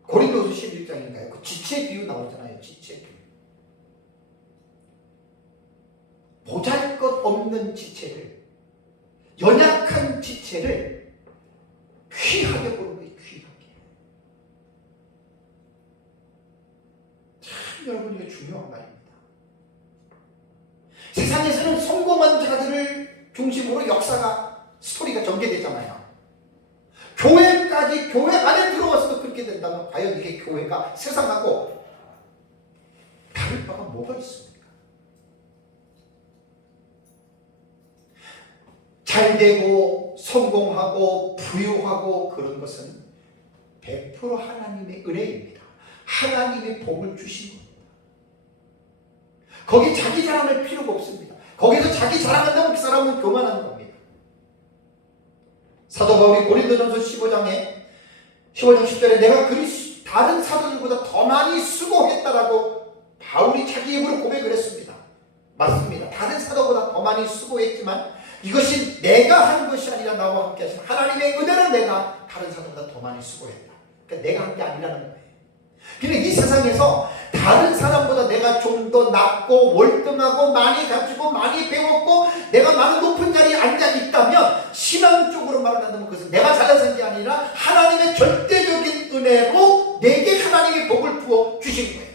고린도서 11장인가요? 그 지체 비유 나오잖아요. 지체 비유. 보잘것 없는 지체를, 연약한 지체를 귀하게 보는 거예요. 귀하게. 참 여러분 이게 중요한 말입니다. 세상에서는 성공한 자들을 중심으로 역사가 스토리가 전개되잖아요. 교회까지 교회 안에 들어와서도 그렇게 된다면 과연 이게 교회가 세상하고 다를 바가 뭐가 있습니까? 잘되고 성공하고 부유하고 그런 것은 100% 하나님의 은혜입니다. 하나님의 복을 주신 겁니다. 거기 자기 자랑할 필요가 없습니다. 거기서 자기 자랑한다면 그 사람은 교만한 겁니다. 사도 바울이 고린도전서 15장 10절에 내가 다른 사도들보다 더 많이 수고했다라고 바울이 자기 입으로 고백을 했습니다. 맞습니다. 다른 사도보다 더 많이 수고했지만 이것이 내가 한 것이 아니라 나와 함께 하신 하나님의 은혜로 내가 다른 사도보다 더 많이 수고했다. 그러니까 내가 한 게 아니라는 거예요. 근데 이 세상에서 다른 사람보다 내가 좀 더 낫고 월등하고 많이 가지고 많이 배웠고 내가 많은 높은 자리에 앉아 있다면 신앙적으로 말한다면 그것은 내가 잘나서 게 아니라 하나님의 절대적인 은혜로 내게 하나님의 복을 부어 주신 거예요.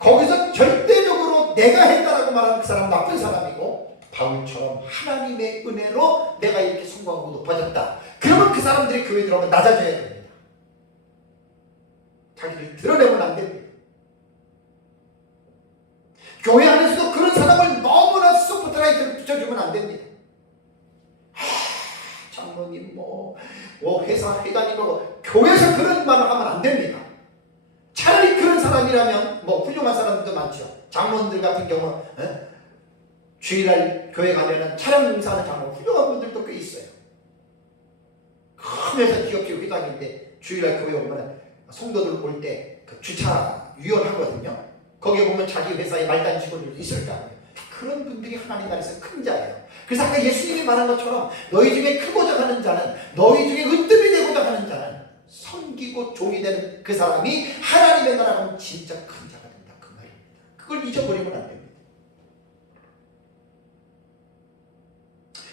거기서 절대적으로 내가 했다라고 말하는 그 사람 나쁜 사람이고 바울처럼 하나님의 은혜로 내가 이렇게 성공하고 높아졌다. 그러면 그 사람들이 교회에 들어가면 낮아져야 됩니다. 자기를 드러내면 안 됩니다. 교회 안에서도 그런 사람을 너무나 스포트라이트를 비춰주면 안 됩니다. 장로님 뭐 회사 회장님하고 교회에서 그런 말을 하면 안 됩니다. 차라리 그런 사람이라면 뭐 훌륭한 사람들도 많죠. 장로들 같은 경우 주일날 교회 가면은 촬영 인사하는 장로 훌륭한 분들도 꽤 있어요. 큰 회사 기업체 회장인데 주일날 교회 오면 성도들 올 때 그 주차 위원하거든요. 거기에 보면 자기 회사에 말단 직원들도 있을 거 아니에요. 그런 분들이 하나님 나라에서 큰 자예요. 그래서 아까 예수님이 말한 것처럼 너희 중에 크고자 하는 자는 너희 중에 으뜸이 되고자 하는 자는 섬기고 종이 되는 그 사람이 하나님의 나라 가면 진짜 큰 자가 된다. 그 말입니다. 그걸 잊어버리면 안 됩니다.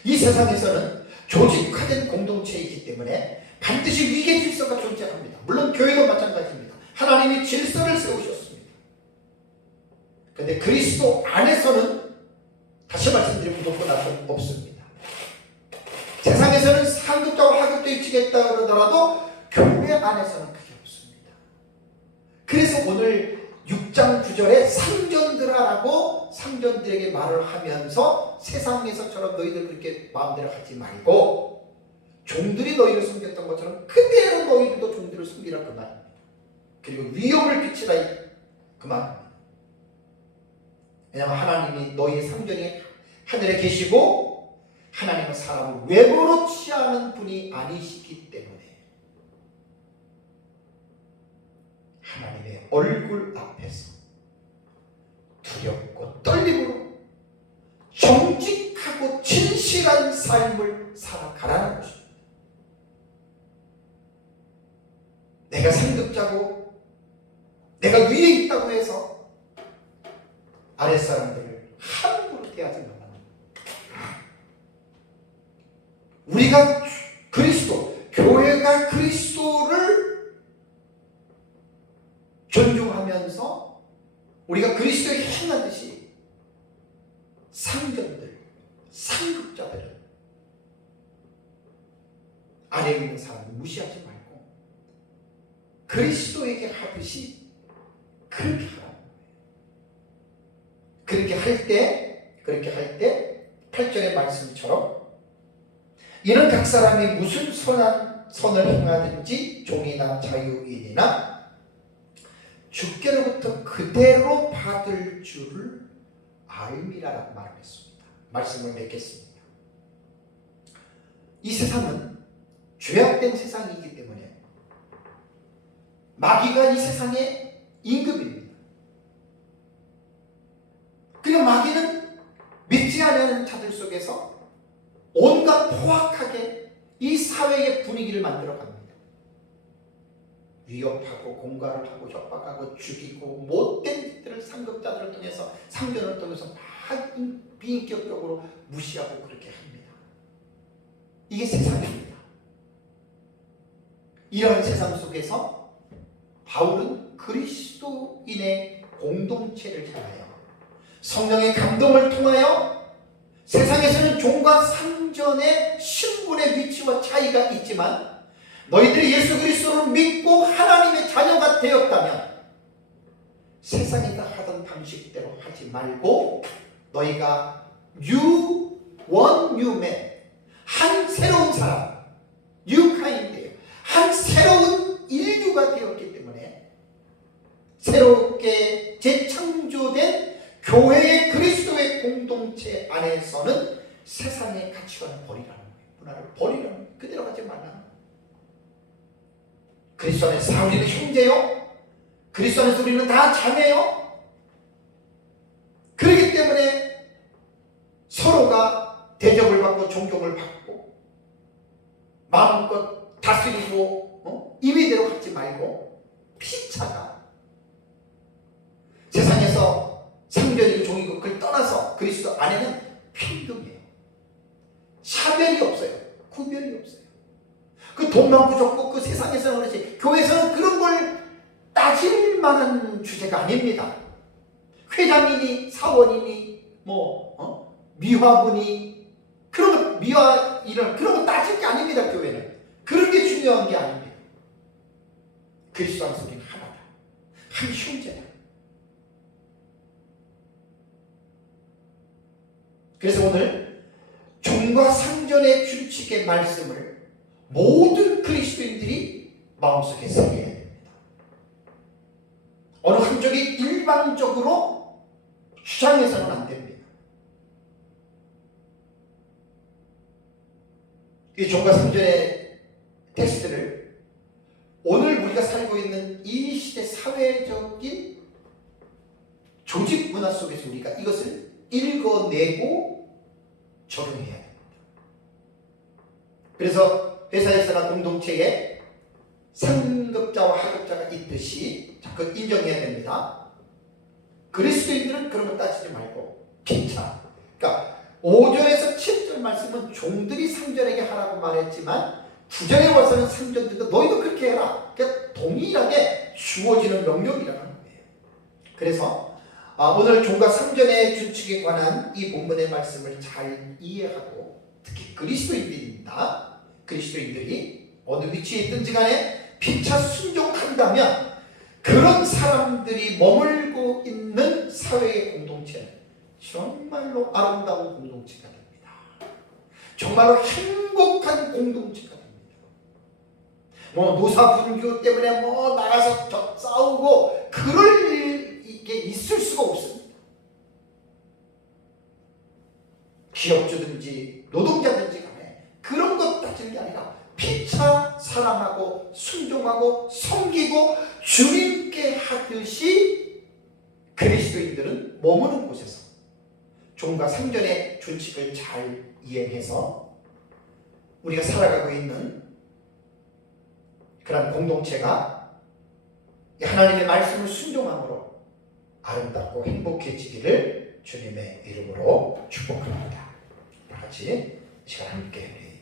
이 세상에서는 조직화된 공동체이기 때문에 반드시 위계 질서가 존재합니다. 물론 교회도 마찬가지입니다. 하나님이 질서를 세우셨습니다. 그런데 그리스도 안에서는 다시 말씀드리면 무조건 없습니다. 세상에서는 상급자와 하급도 일치겠다 그러더라도 교회 안에서는 그게 없습니다. 그래서 오늘 6장 9절에 상전들아라고 상전들에게 말을 하면서 세상에서처럼 너희들 그렇게 마음대로 하지 말고 종들이 너희를 섬겼던 것처럼 그대로 너희들도 종들을 섬기라 그 말입니다. 그리고 위엄을 비치라 그 말입니다. 왜냐하면 하나님이 너희의 상전이 하늘에 계시고 하나님은 사람을 외모로 취하는 분이 아니시기 때문에 하나님의 얼굴 앞에서 두렵고 떨림으로 정직하고 진실한 삶을 살아가라는 것입니다. 내가 상급자고 내가 위에 있다고 해서 아랫사람들을 함부로 대하지 말라. 우리가 그리스도, 교회가 그리스도를 존중하면서 우리가 그리스도에 행하듯이 상전들, 상급자들은 아래에 있는 사람을 무시하지 말고 그리스도에게 하듯이 그렇게 하라는 거예요. 그렇게 할 때 8절의 말씀처럼 이는 각 사람이 무슨 선을 행하든지 종이나 자유인이나 주께로부터 그대로 받을 줄을 알미라라고 말했습니다. 말씀을 맺겠습니다. 이 세상은 죄악된 세상이기 때문에 마귀가 이 세상의 임금입니다. 그리고 마귀는 믿지 않는 자들 속에서 온갖 포악하게 이 사회의 분위기를 만들어 갑니다. 위협하고 공갈을 하고 협박하고 죽이고 못된 짓들을 상급자들을 통해서 상전을 통해서 막 비인격적으로 무시하고 그렇게 합니다. 이게 세상입니다. 이런 세상 속에서 바울은 그리스도인의 공동체를 향하여 성령의 감동을 통하여 세상에서는 종과 상전의 신분의 위치와 차이가 있지만 너희들이 예수 그리스도를 믿고 하나님의 자녀가 되었다면 세상에서 하던 방식대로 하지 말고 너희가 new man, 한 새로운 사람, new kind예요. 한 새로운 인류가 되었기 때문에 새롭게 재창조된 교회의 그리스도의 공동체 안에서는 세상의 가치관을 버리라는 거예요. 문화를 버리라는 거예요. 그대로 가지 말라는 거예요. 그리스도 안에서 우리는 형제요. 그리스도 안에서 우리는 다 자매요. 그렇기 때문에 서로가 대접을 받고 존경을 받고 마음껏 다스리고 임의대로 갖지 말고 피차가 세상에서 상전이고 종이고 그걸 떠나서 그리스도 안에는 평등이에요. 차별이 없어요. 구별이 없어요. 그 돈 많고 적고 그 세상에서는 그렇지 교회에서는 그런 걸 따질 만한 주제가 아닙니다. 회장이니 사원이니 미화분이 그런 거 미화 이런 그런 거 따질 게 아닙니다. 교회는 그런 게 중요한 게 아닙니다. 그리스도 안에서 우리는 하나다. 한 형제다. 그래서 오늘 종과 상전의 규칙의 말씀을 모든 그리스도인들이 마음속에 새겨야 됩니다. 어느 한쪽이 일방적으로 주장해서는 안 됩니다. 이 종과 상전의 텍스트를 오늘 우리가 살고 있는 이 시대 사회적인 조직 문화 속에서 우리가 이것을 읽어내고 적용해야 됩니다. 그래서 회사에서나 공동체에 상급자와 하급자가 있듯이 그걸 인정해야 됩니다. 그리스도인들은 그런 거 따지지 말고 피차. 그러니까 5절에서 7절 말씀은 종들이 상전에게 하라고 말했지만 구절에 와서는 3절도 너희도 그렇게 해라. 그러니까 동일하게 주어지는 명령이라는 거예요. 그래서 오늘 종과 성전의 준칙에 관한 이 본문의 말씀을 잘 이해하고 특히 그리스도인들입니다. 그리스도인들이 어느 위치에 있든지 간에 피차 순종한다면 그런 사람들이 머물고 있는 사회의 공동체는 정말로 아름다운 공동체가 됩니다. 정말로 행복한 공동체가 됩니다. 노사분규 때문에 나가서 싸우고 그럴 이게 있을 수가 없습니다. 기업주든지 노동자든지 간에 그런 것 따지는 게 아니라 피차 사랑하고 순종하고 섬기고 주님께 하듯이 그리스도인들은 머무는 곳에서 종과 성전의 준칙을 잘 이해해서 우리가 살아가고 있는 그런 공동체가 하나님의 말씀을 순종함으로 아름답고 행복해지기를 주님의 이름으로 축복합니다. 다 같이 이 시간 함께